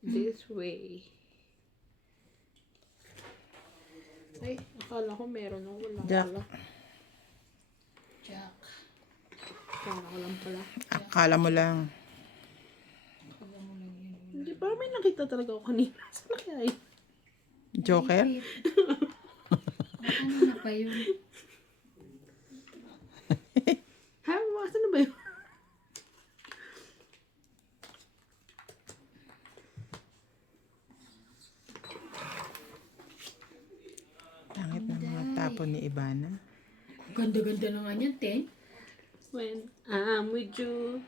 this way? Ay, akala ko meron ako. Wala Jack. pala. Jack. Akala ko lang pala. Akala mo lang. Hindi, parang may nakita talaga ako kanina. Saan na kaya yun? Joker? Ano na pa yun? Ha? Saan na ba yun? Ivana. Ganda-ganda na nga niyan, 10. When I'm with you,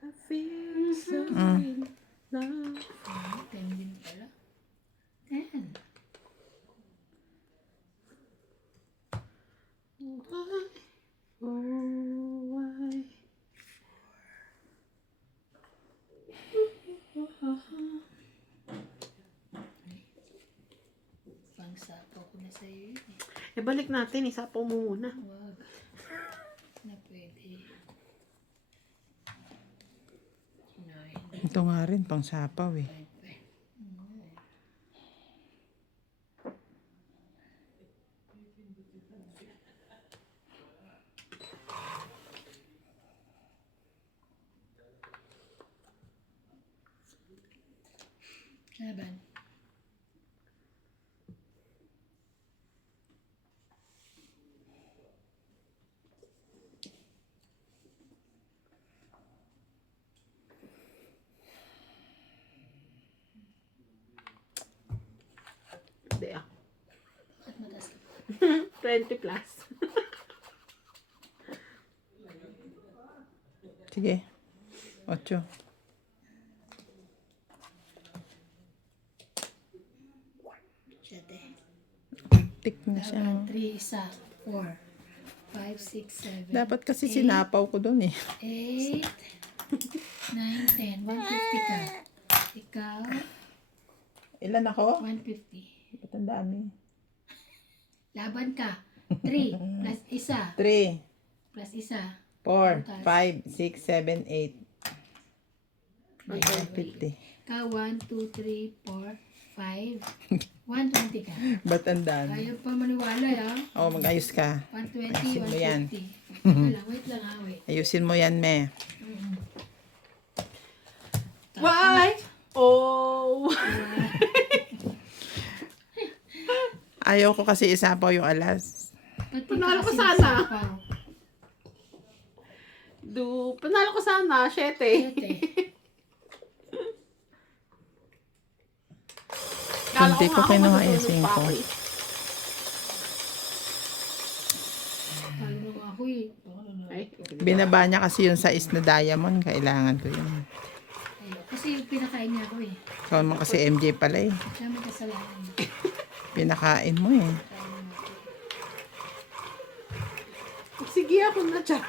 I feel so Mm. in love. 10 din pala. 10. Why? Oh, why? Pangsapaw ko na sa'yo yun eh. Balik natin. Isapaw mo muna. Wag. Na pwede. 9. Ito nga rin, pang sapaw eh. Laban. Hindi ah. Bakit mataas ka? 20 plus. Sige. 8. Siyete. Tik na siya. Laban. 3, isa. 4, 5, 6, 7. Dapat kasi sinapaw ko doon eh. 8, 9, 10. 150 ka. Ikaw, Ilan ako? 150. Ba't ang dami? Laban ka. 3 plus isa 3, plus isa. 4, 5, 6, 7, 8. 950. 50. Ikaw, 1, 2, 3, 4, 5. 120 ka. Ba't ang dami? Ayaw pa maniwala ha. Oh, mag-ayos ka. 120, Ayusin mo yan. 150. Wait lang ha, wait. Ayusin mo yan, me. Why? Oh! Ayaw ko kasi isapaw yung alas. Ba't di Panalo ko kasi sana. nagsapaw? Panalo ko sana. 7. Siyete. Hindi ko kinuha yung 5. Talo na nga ako eh. Baka na. Ay, Binaba niya kasi yung size na diamond. Kailangan ko yun. Ayun. Kasi yung pinakain niya ako eh. Ikaw mo kasi MJ pala eh. Siya may kasalanan. Pinakain mo eh. sige ako na siya.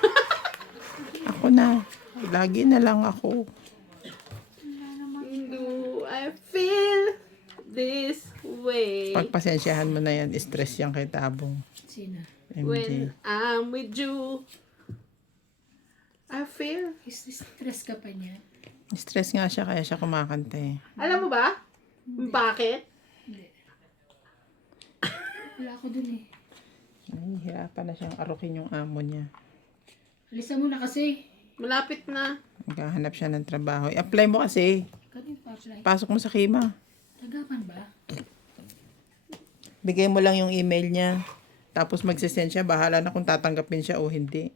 Ako na. Lagi na lang ako. Do I feel this way Pagpasensyahan mo na yan. Stress yan kay Tabong. Sino? MJ. when I'm with you? I feel. Stress ka pa niya? Stress nga siya kaya siya kumakanta eh. Alam mo ba? Bakit? Hindi. Wala ako dun eh. Nahihirapan na siyang arukin yung amo niya. Alisan mo na kasi. Malapit na. Maghahanap siya ng trabaho. I-apply mo kasi. Kanina pa-apply. Pasok mo sa Kima. Tagapan ba? Bigay mo lang yung email niya. Tapos magsisend siya. Bahala na kung tatanggapin siya o hindi.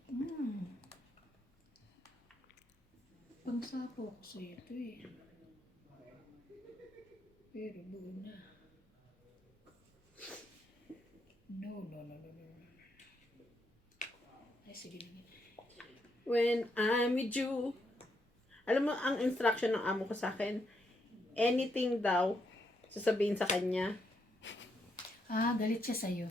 Pangsapo ko sa'yo ito eh. Pero buo na. No. Ay, sige lang. When I'm with you. Alam mo, ang instruction ng amo ko sa akin, anything daw, sasabihin sa kanya. Ah, galit siya sa'yo.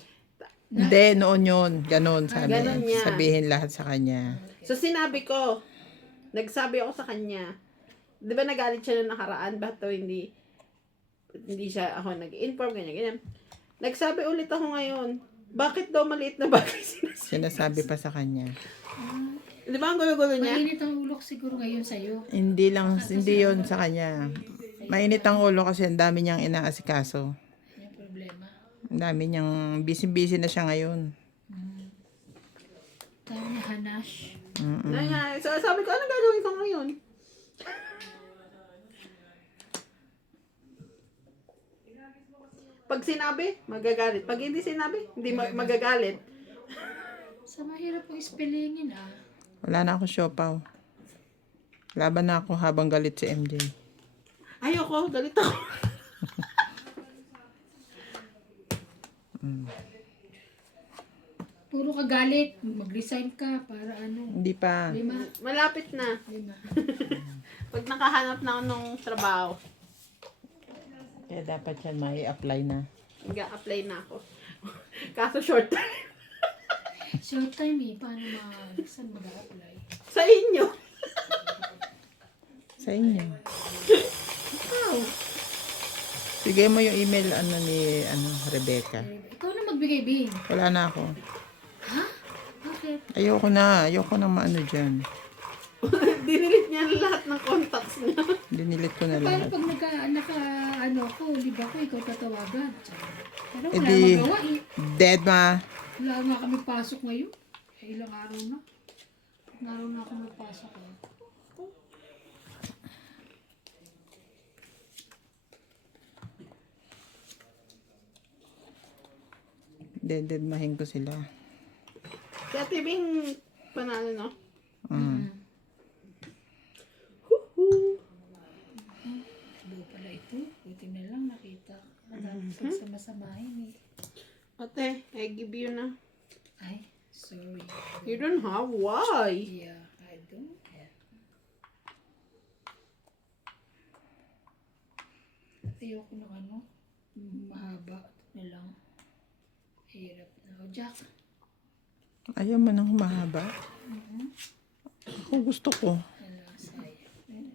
Hindi, noon yun. Ganon, sabi. Ganon niya. Sabihin lahat sa kanya. So, sinabi ko, nagsabi ako sa kanya, di ba nagalit siya na nakaraan, ba't daw hindi siya ako nag-inform, ganyan. Nagsabi ulit ako ngayon, bakit daw maliit na bagay sinasabi? Sinasabi pa sa kanya. Di ba ang gulo-gulo niya? Mainit ang ulo ko siguro ngayon sa'yo. Hindi yun sa kanya. Mainit ang ulo kasi ang dami niyang inaasikaso. Yan yung problema. Ang dami niyang busy-busy na siya ngayon. Tawag niya Hanash. So, sabi ko, ano gagawin ko ngayon? Pag sinabi, magagalit. Pag hindi sinabi, hindi magagalit. Sa mahirap ang spellingin ah. Wala na ako siopaw. Laban na ako habang galit si MJ. Ayoko, galit ako. Puro ka galit. Mag-resign ka para ano. Hindi pa. 5. Malapit na. 5. Pag nakahanap na ako ng trabaho, Kaya dapat yan may apply na. nag-apply na ako. Kaso short time. Short time eh. Paano saan mag-a-apply? Sa inyo. Sa inyo. Bigay mo yung email ni Rebecca. Ikaw na magbigay, Bing. Wala na ako. Ha? Bakit? Ayoko na maano dyan. Dinilit niya lahat ng contacts niya. Dinilit ko na Paano lahat. pag ano ko, liba ko, ikaw tatawagan. Pero wala Edi- magawa eh. Dead ma. Wala nga kami pasok ngayon. Ilang araw na. Ilang araw na ako magpasok eh. Dead mahin ko sila. Si Ate Bing, panalo no? Doon pala ito. Buti na lang nakita. Madami pagsama-samahin eh. Ate, I give you na. Ay, sorry. You don't have. Why? Yeah, I don't have. Ayoko ng mahaba. Ito na lang. Hirap na. O, Jack. Ayaw mo nang mahaba. Ako gusto ko. Ano, sayang.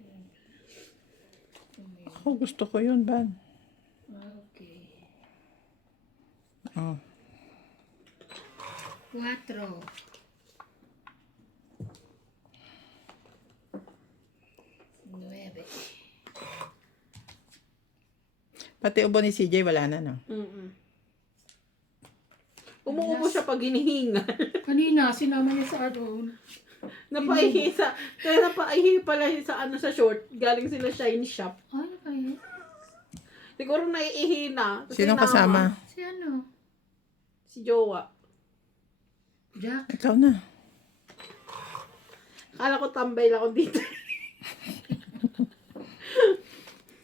Ako gusto ko yun, Ban. Okay. Oh. 4. Nueve. Pati ubo ni CJ wala na, no? Umuubo siya pag hinihinga. Kanina, sinama niya sa adoon. Napaihi sa, kaya napaihi pala sa sa short. Galing sila Shine Shop. Ano kaya? Siguro naiihi na. Tapos Sino sinama. kasama? Si ano? Si Jowa. Jack? Ikaw na. Akala ko tambay lang ako dito.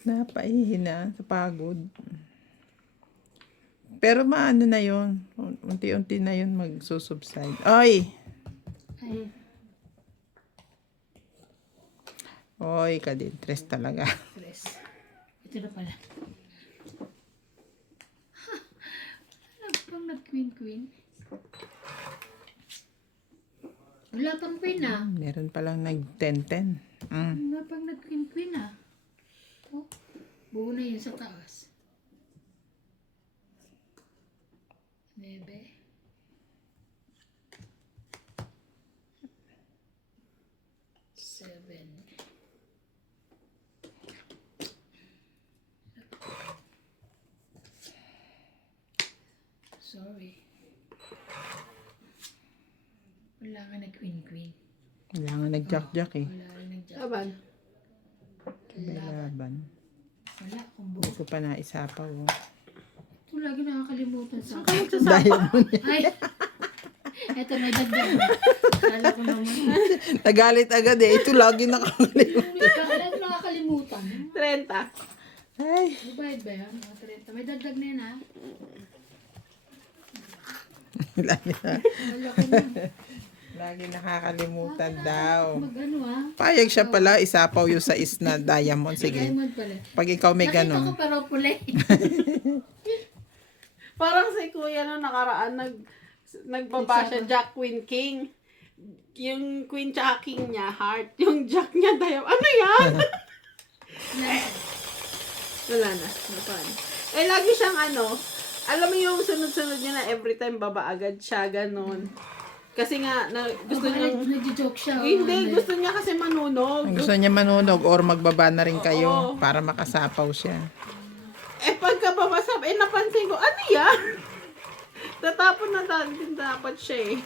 Napaihi na sa pagod. Pero maano na yun. Unti-unti na yun magsusubside. Oy! Ay, Oy, kadintres talaga. Chris. Ito na pala. Ha! Wala pang nag-queen-queen. Wala pang queen ah. Meron palang nag-10-10. Wala pang nag-queen-queen ah. Oh, buo na yun sa taas. 9. 7. Sorry. Wala nga nag-queen-queen. Wala nga nag-jack-jack eh. Wala rin nag-jack. Laban. Laban. Wala akong buo. Hindi ko pa naisapaw. Oh. Ito lagi nakakalimutan sa Saan ka akin. Diamond. Ay! Eto may dagdag. Kala ko naman. Nagalit agad eh. Ito lagi nakakalimutan. Kala ko nakakalimutan. 30. Ay. Mabayad ba yan? O, 30. May dagdag na yan ha. Lagi na. Kala ko na. Lagi nakakalimutan daw. Mag-ano ha? Payag siya pala, isapaw yung sa na diamond. Sige. Diamond pala. Pag ikaw may Nakita ko ganon. pero pula eh. Parang si Kuya no nakaraan nagbaba siya Jack Queen King. Yung Queen tsaka King niya heart, yung Jack niya diamond. Ano yan? Wala na. Napan. Eh lagi siyang alam mo yung sunod-sunod niya na every time baba agad siya ganon. Kasi nga gusto niya Nag-joke siya. o, hindi, ano. gusto niya kasi manunog. Ang gusto niya manunog or magbaba na rin kayo Oo. para makasapaw siya. Eh pagka babasap, napansin ko, ano yan? Tatapon na din dapat siya eh.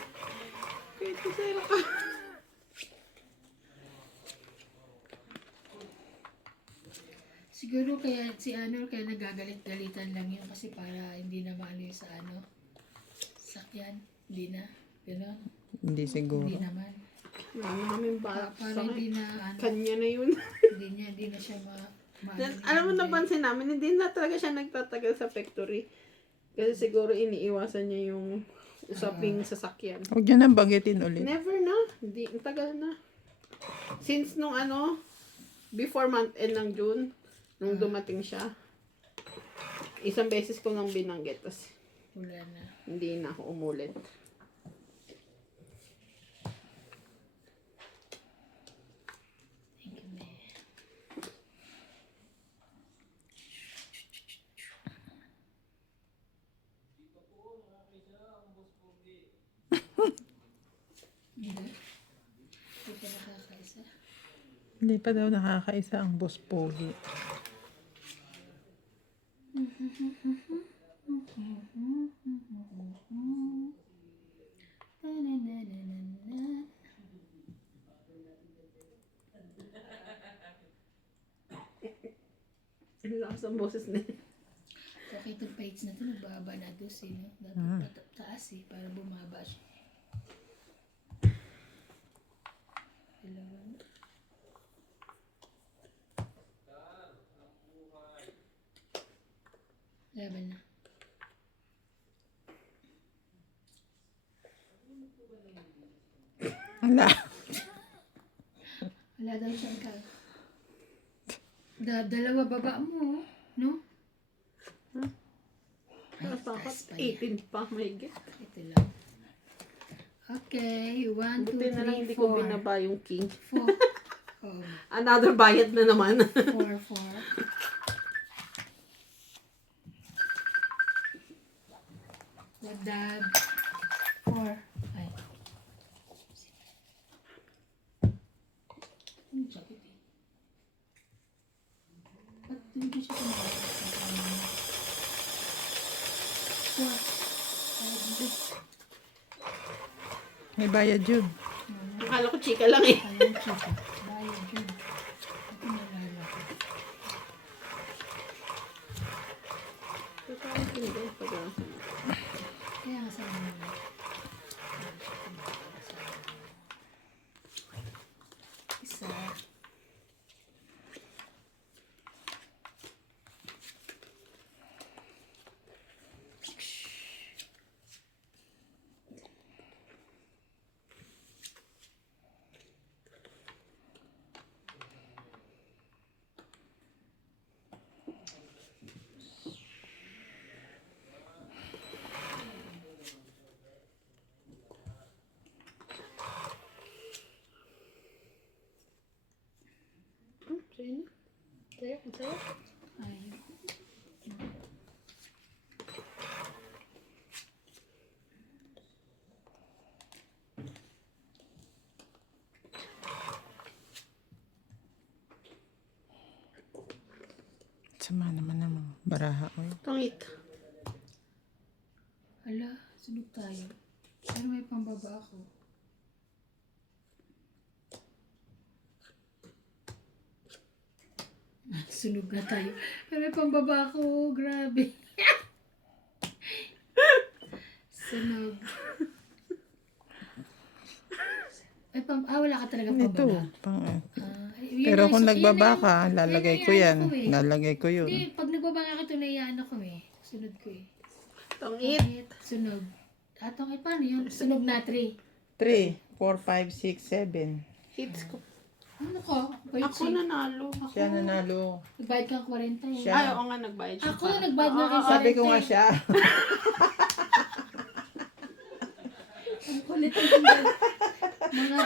Kahit zero ka. Siguro kaya kaya nagagalit-galitan lang yun kasi para hindi na maano yun sa sakyan. Hindi na. Ganon. Hindi siguro. Hindi naman. Wala na kaming Para basa. hindi na Kanya na yun. hindi na siya Alam mo, napansin namin, hindi na talaga siya nagtatagal sa factory. Kasi siguro iniiwasan niya yung Usaping sasakyan. Huwag niyo nang bagitin ulit. Never na. Hindi, ang tagal na. Since nung before month end ng June, nung dumating siya, isang beses ko nang binanggit. Tapos, Wala na. hindi na ako umulit. Thank you, me. Hindi. Hindi pa nakakaisa. Hindi pa daw nakakaisa ang boss pogi. Na-na-na-na-na-na. Ang lakas ang boses na yun. Okay, itong page na ito, nagbaba na dos eh, no? Dapat taas eh, para bumaba siya. Dalawa. Laban na. Wala. Wala daw siyang ka. Dalawa baba mo, no? Dapat taas pa yan. 18 pa, may get. Ito lang. Okay, 1, 2, Buti na lang 3, hindi ko 4. binaba yung king. 4. Oh, Another bayad na naman. 4, 4. Wadad. 4. Ay. Ano jacket eh? Ba't hindi siya tumakas? 4. May bayad yun. Akala ko chika lang eh. Ayun, chika. Bayad yun. Ito nalala ko. Totoo hindi. Kaya nga sabi nila. Isa. Sino? Sa'yo? Sa'yo? Ayun. Sama naman ng mga baraha ko yun. Tungit. Ala, sunog tayo. Pero may pambaba ako. Sunog na tayo. Pero may pambaba ako. Grabe. Sunog. Wala ka talaga Ito. pambaba. Yun Pero ang kung isa- nagbaba yun ang- ka, lalagay ko yan. naiyan ko eh. Lalagay ko yun. Hindi, pag nagbaba nga ito, naiyan ako eh. Sunod ko eh. Tungit. Sunog. Atong paano yun? Sunog na 3. 3, 4, 5, 6, 7. Hits ko. Ano ko? Ako nanalo. Siya nanalo. Nagbayad kang 40 eh. Siya. Ay, oo nga, nagbayad siya. Ako na nagbayad na kay Sabi ko 40. nga siya. Ang kulit ng mga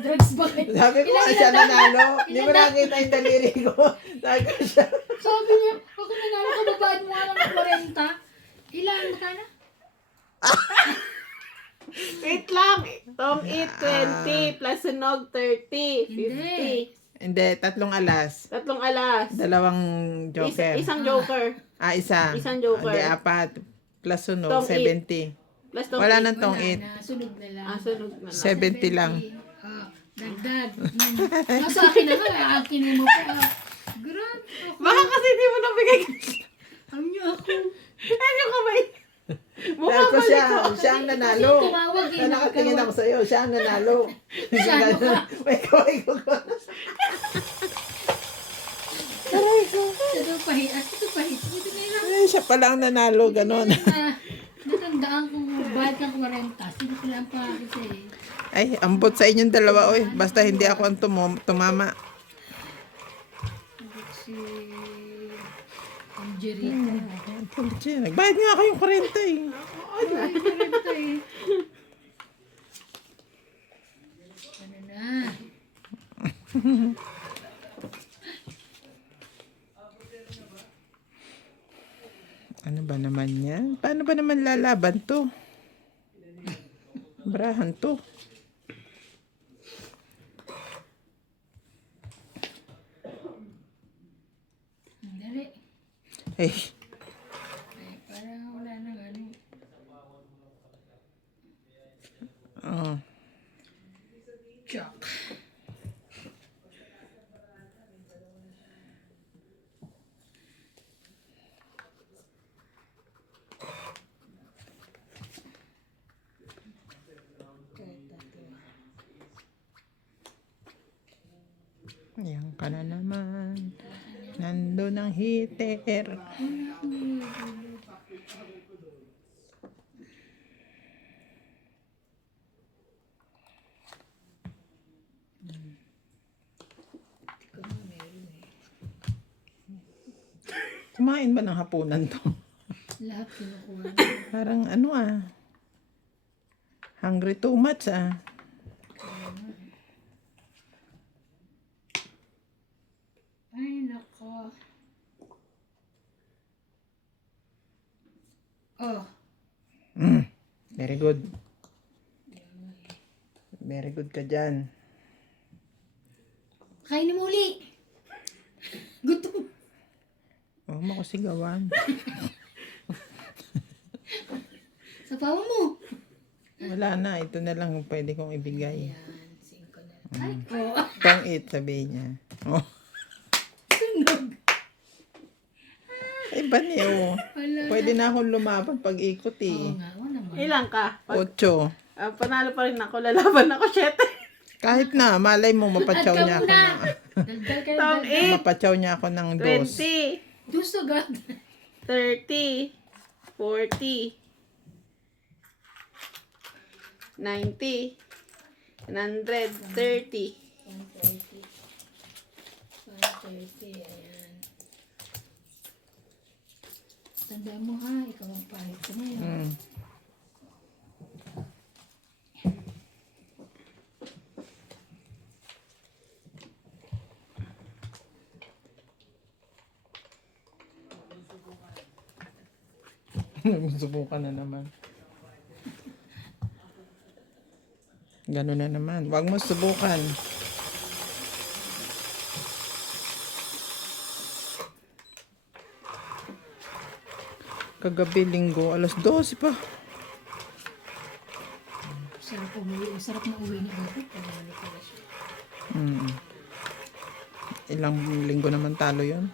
drugs ba kayo? Sabi ko nga siya nanalo. Hindi mo nakita yung daliri ko. Sabi ko siya. Sabi niya, ako nanalo ka, babayad mo nga lang ng 40. Ilan ka na? Wait lang. Tong 20 plus sunog 30. 50. Hindi, 3 alas. Tatlong alas. 2 joker. Isang joker. Isa. Isang joker. Hindi, 4. Plus sunog, Tong 70. Plus tong Wala 8. nang tong Wala 8. na, sunog na lang. Sunog na lang. 70 lang. Dagdag. Nasa akin na nga, akin mo pa. Grabe ako. Baka kasi di mo nabigay. Ang niyo ako. Ano yung kamay? Dahil ko siya ang nanalo. Kasi tumawag eh, Na nakatingin ako sa'yo, siya ang nanalo. Siya, ano ka? May kaway ko. Aray ko. Ito pahi. Ito pahi. Ito na lang. Ay, siya pala ang nanalo, ganon. Natandaan ko Bayad kang 40. Sino sila ang pakakita eh? Ay, ambot sa inyong dalawa, oy. Basta hindi ako ang tumama. Si Angelito. Nagbayad nga ako yung 40 eh. Ay, 40 eh. Ano na? Ano ba naman yan? Paano ba naman lalaban to? Brahan to. Dali. Eh, Ay, parang wala nang ano. oh. Chok. Yan ka na naman. Nandun ang heater. Kumain ba ng hapunan to? Lahat kinukuha na. Parang ano hungry too much Ay, nako. Oh, Very good. Very good ka dyan. kainin mo uli. Gutom. Huwag mo ko sigawan. Sa pawa mo. Wala na. Ito na lang ang pwede kong ibigay. Yan, 5 na. Ay, oh. Don't eat, sabihin niya. Oh. Sunog. Ay, ba niya, oh. Wala. Pwede na akong lumaban pag ikot, Oo eh. nga, oo naman. Ilang ka? Pag 8. panalo pa rin ako, lalaban ako 7. Kahit na, malay mo, mapatsaw At niya ka ako muna. ng... Daldal kayo. Tom, daldal. 8, Mapatsaw niya ako ng 2. 20, Diyos to God. 30, 40, 90, 130. 130. 130, ayan. Tandaan mo ha, ikaw ang pahit ko ngayon. Mm. Subukan na naman. Ganun na naman. Huwag mo subukan. Kagabi linggo, alas 12 pa. Sarap umuwi. Sarap na uwi ni Ate. Pagkakali pala siya. Ilang linggo naman talo yon.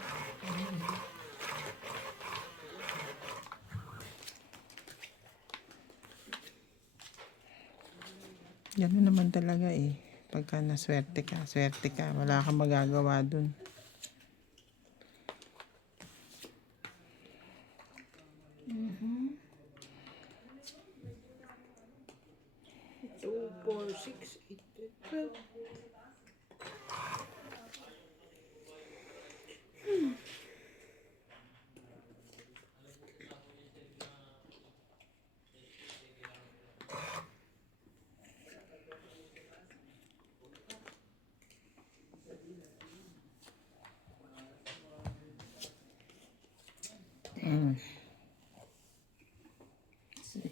Ganun naman talaga eh. Pagka naswerte ka, swerte ka. Wala kang magagawa dun. Two, 4, 6, 8, 12.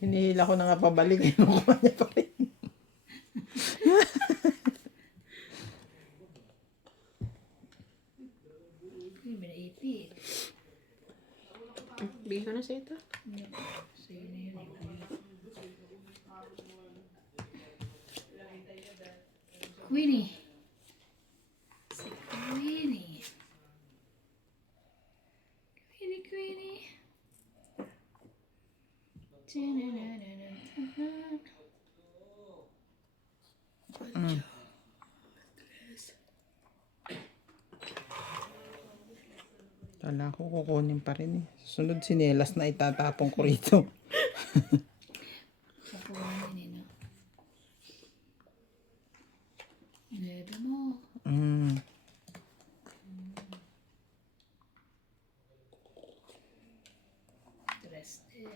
Hinihila ko na nga pabalik. Kinukuha niya pa rin. Uy, may naipit. Bigyan ko na sa ito. Sa'yo na yun. Queenie. Si Queenie. Queenie. Ta-na-na-na-na-na. Kala ko kukunin pa rin eh. Sunod sinelas na itatapon ko rito. 9 mo. Mm. Tres din.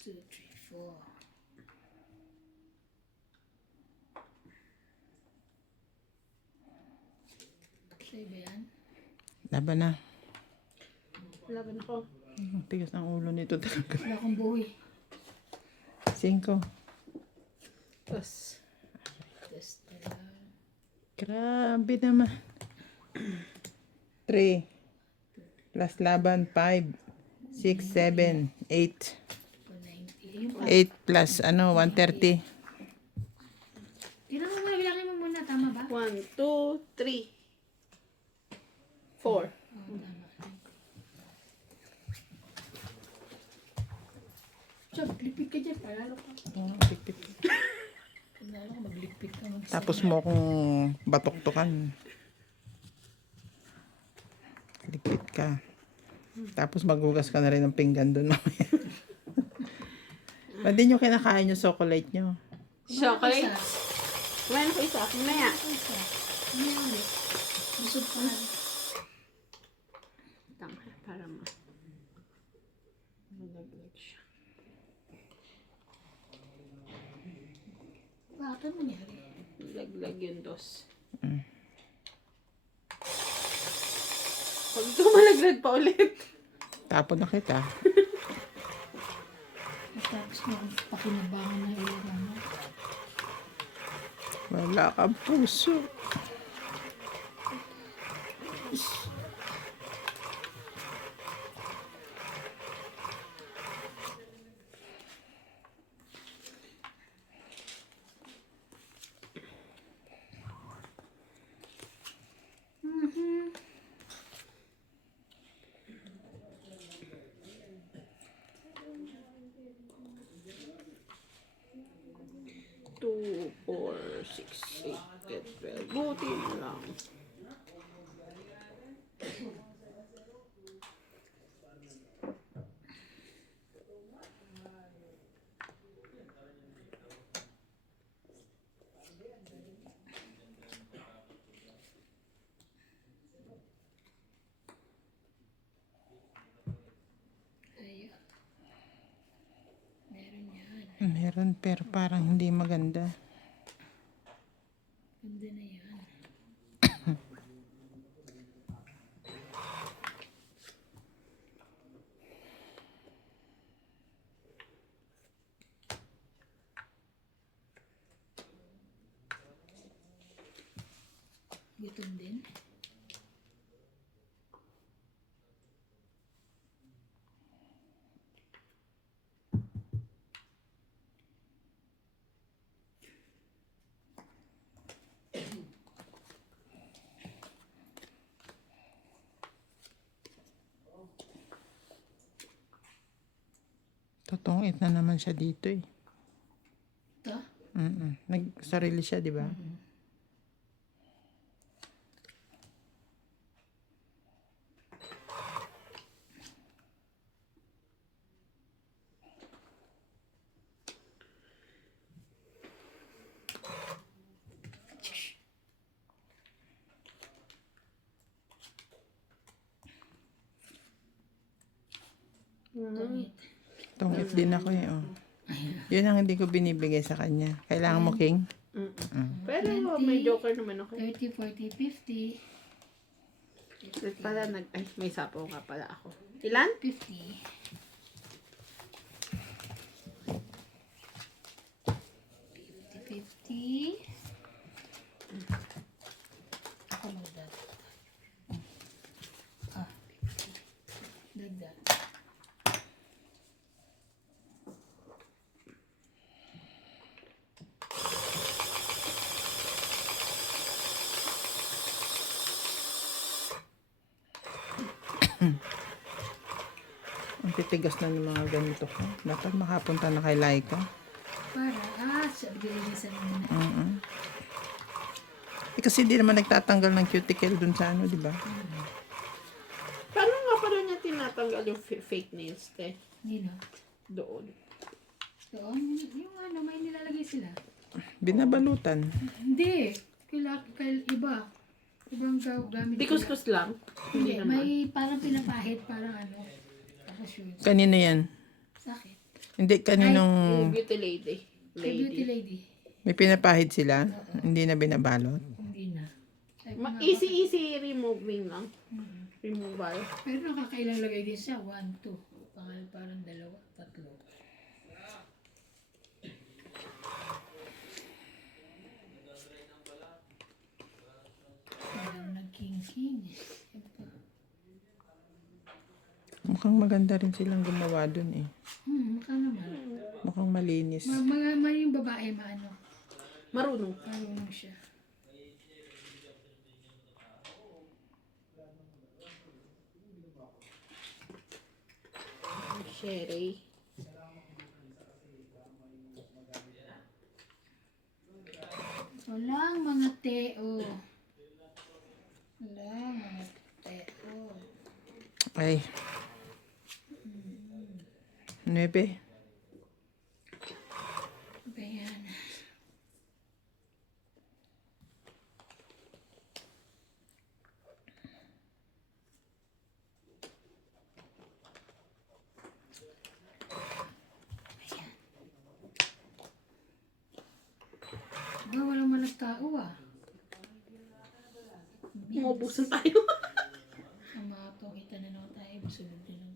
Two, three, four. Sa'yo ba yan? Laban na. Laban ako. Ang tigas ng ulo nito talaga. Wala akong buwi. 5. Tapos, Test na lang. Grabe naman. 3. Plus laban, 5. 6, 7, 8. 190. Ayun pa. 8 plus 130. Tignan mo muna, bilangin mo muna. Tama ba? 1, 2, 3, 4. Oo, tama. Siya, maglipit ka dyan. Palalo ka. Palalo ka, maglipit ka. Tapos mo kung batok-tokan. Lipit ka. Tapos maghugas ka na rin ng pinggan doon. Ba't di nyo kinakain yung chocolate nyo? Chocolate. Kumain ako isa. Mamaya. Isa. Ano yung ulit? Busog pa nga. Tama. Para malaglag siya. Bakit ano nangyari? Laglag yung dos. Pag tumalaglag pa ulit. Tapon na kita. Tapos mo pakinabangan na ilang ano. Wala kang puso. Two, 4, 6, 8, 10, 12. Buti na lang. Ayun. Meron yan. Meron pero parang hindi maganda. Ganda na yan. Gutom din. Totongit na naman siya dito eh. Ito? Nagsarili siya, di ba? Tungit. Tongit din ako eh. Oh. Yun ang hindi ko binibigay sa kanya. Kailangan mo, King? Pero may joker naman ako. 30, 40, 50. At pala ay, may sapo nga pala ako. Ilan? 50. 50. Ako magdagdag. Ah, 50. Dagdag. Ang titigas na ng mga ganito ko. Dapat makapunta na kay Laika. Para, sabi linisan mo na. Eh, kasi di naman nagtatanggal ng cuticle dun sa ano, di ba? tinatanggal yung fake nails, te? Nino. Doon. Doon, yung ano, may nilalagay sila. Binabalutan. Hindi. Kail iba. Ibang gamit. Di kuskus lang. Hindi, Hindi naman. may parang pinapahid, parang ano. Tapos yun. Kanino yan? Sa akin. Hindi, kaninong Yung beauty lady. Kay beauty lady. may pinapahid sila? Hindi na binabalot? Hindi na. Sabi ko nga, Easy removing lang. Removal. pero nakakailang lagay din siya. 1, 2. Parang 2, 3. Parang nag-king-king. Yan pa. Mukhang maganda rin silang gumawa dun eh. Mukha naman. Mukhang malinis. Mga yung babae, maano. Marunong. Marunong siya. Sherry. Walang mga teo. Walang mga teo. Ay. 9. Ba yan? Ba, walang managtao ah. Maubusan tayo. Ang mga kita na naman tayo, masunod na lang.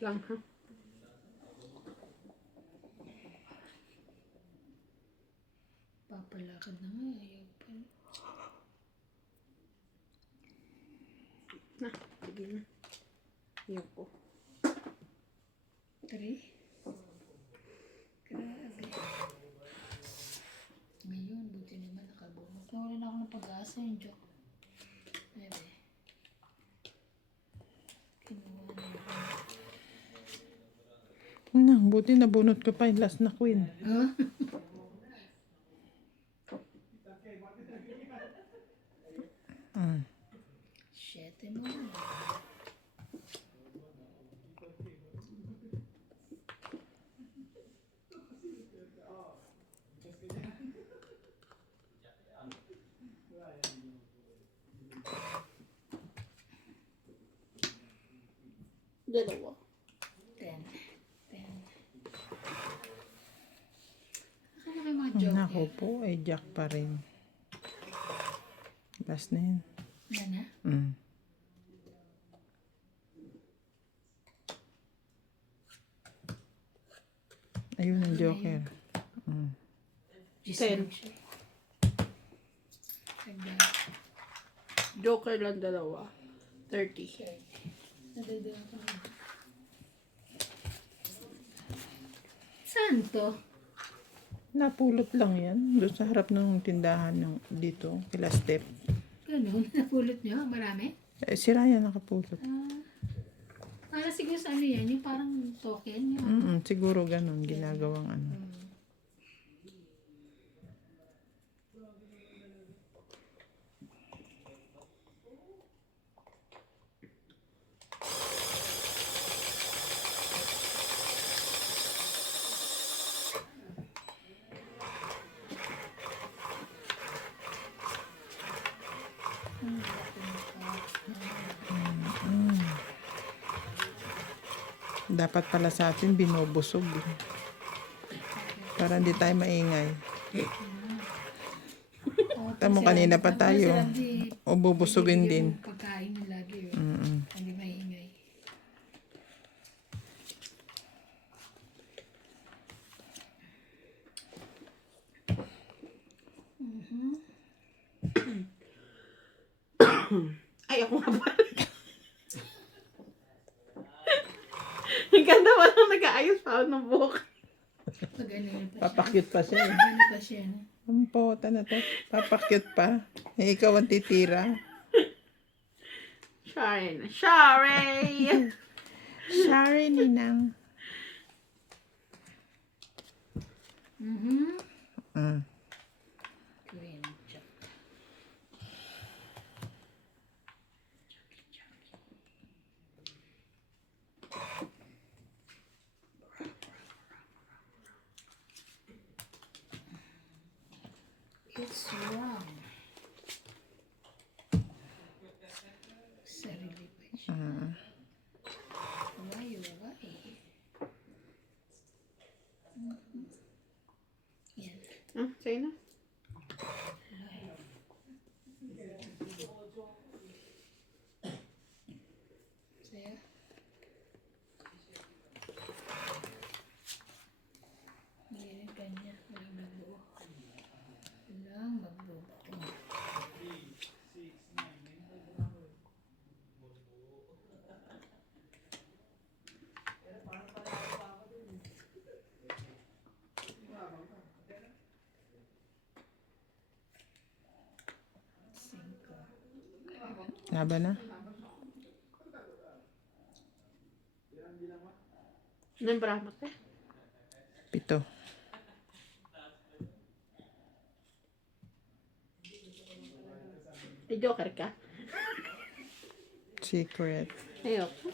lang ha. Papalakad na nga, ayaw pa. Na, sige na. Ayoko. 3. Grabe. Ngayon, buti naman nakabunot. Nawala na ako ng pag-asa yung joke. Ebe. Kinuha na yun. Buti nabunot ko pa yung last na queen. Huh? Shit, mo. Dalawa. 10. Ano kayo mga joke? Nako po, ay jack pa rin. Last na yun. Yan na? Ayun ang joker. 10. Joker lang dalawa. 30. Nadadaan ko na. Saan to? Napulot lang yan. Doon sa harap ng tindahan ng dito, kila Step. Ganun, napulot nyo? Marami? Si Ryan nakapulot. Para siguro sa ano yan, yung parang token. Yung, Siguro ganun, ginagawang ano. Dapat pala sa atin binubusog. Para hindi tayo maingay. Tamo kanina pa tayo. O bubusugin din. Pagkain nyo lagi. Hindi maingay. Ay, ako nga ba? Ang ganda pa lang nag-aayos pa ako ng buhok. Pag ano yun pa siya. Papakyut pa siya. Ano pa siya, no? Ang pota na to. Papakyut pa. Eh, ikaw ang titira. Siya Sorry na. Sorry! Sorry, Ninang. Mhm. Mm. Queen Jack. It's wrong. Sarili pa siya. Why? Yan. Ah, sa'yo na. Saya. Ngayon kanya. Walang magbuo. Walang magbuo. Cinco. Laban na. Anong bramat eh? 7. May joker ka? Secret. Ayoko.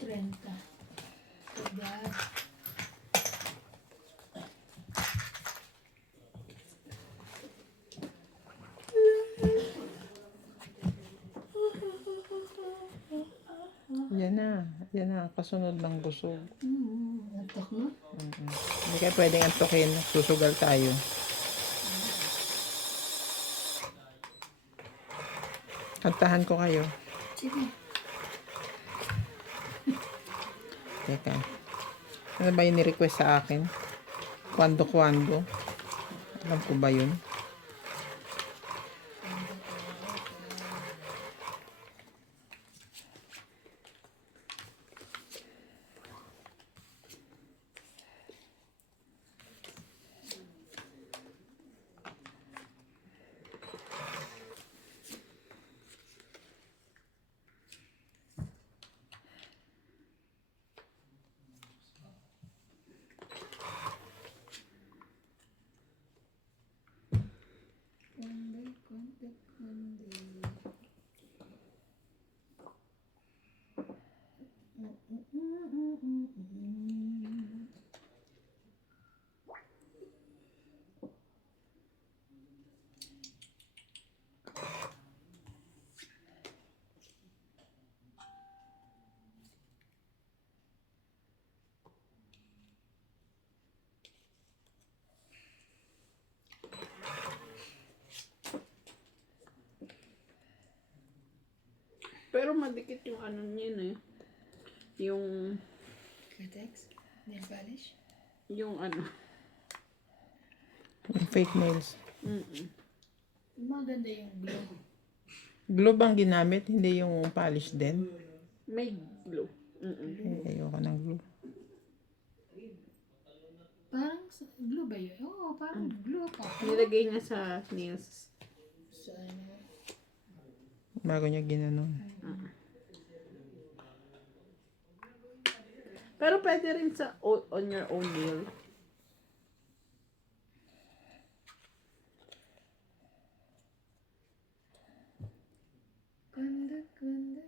30. Agad. Yan na. Yan na. Kasunod ng busog. Antok mo? Hindi kayo pwedeng antukin. Susugal tayo. Kantahan ko kayo. Sige. Teka. Ano ba yung ni-request sa akin? Kwando. Alam ko ba yun? Kundi. Pero madikit yung ano niya eh. Yung, Latex. Nail polish. yung ano. Yung fake nails. Maganda yung glue. Glue bang ginamit? Hindi yung polish din? May glue. Ayoko ng glue. Parang glue ba yun? Oo, parang glue pa. Nilagay niya sa nails. Sa ano? Bago niya ginanon. Pero pwede rin sa on your own nail. Kundi.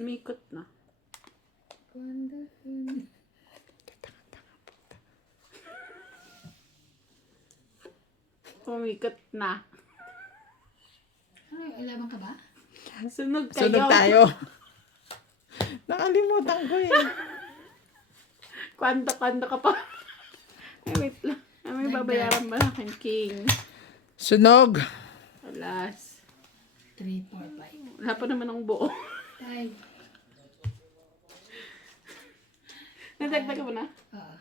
Umikot na. Kundi. Umikot na. Ano, ilaban ka ba? Sunog kayo. Sunog tayo. Nakalimutan ko eh. Kwando ka pa. Ay, wait lang. Ay, may babayaran ba akin, King? Sunog. Alas. 3, 4, 5. Wala pa naman ang buo. 5. Nadagdagan mo na? Oo.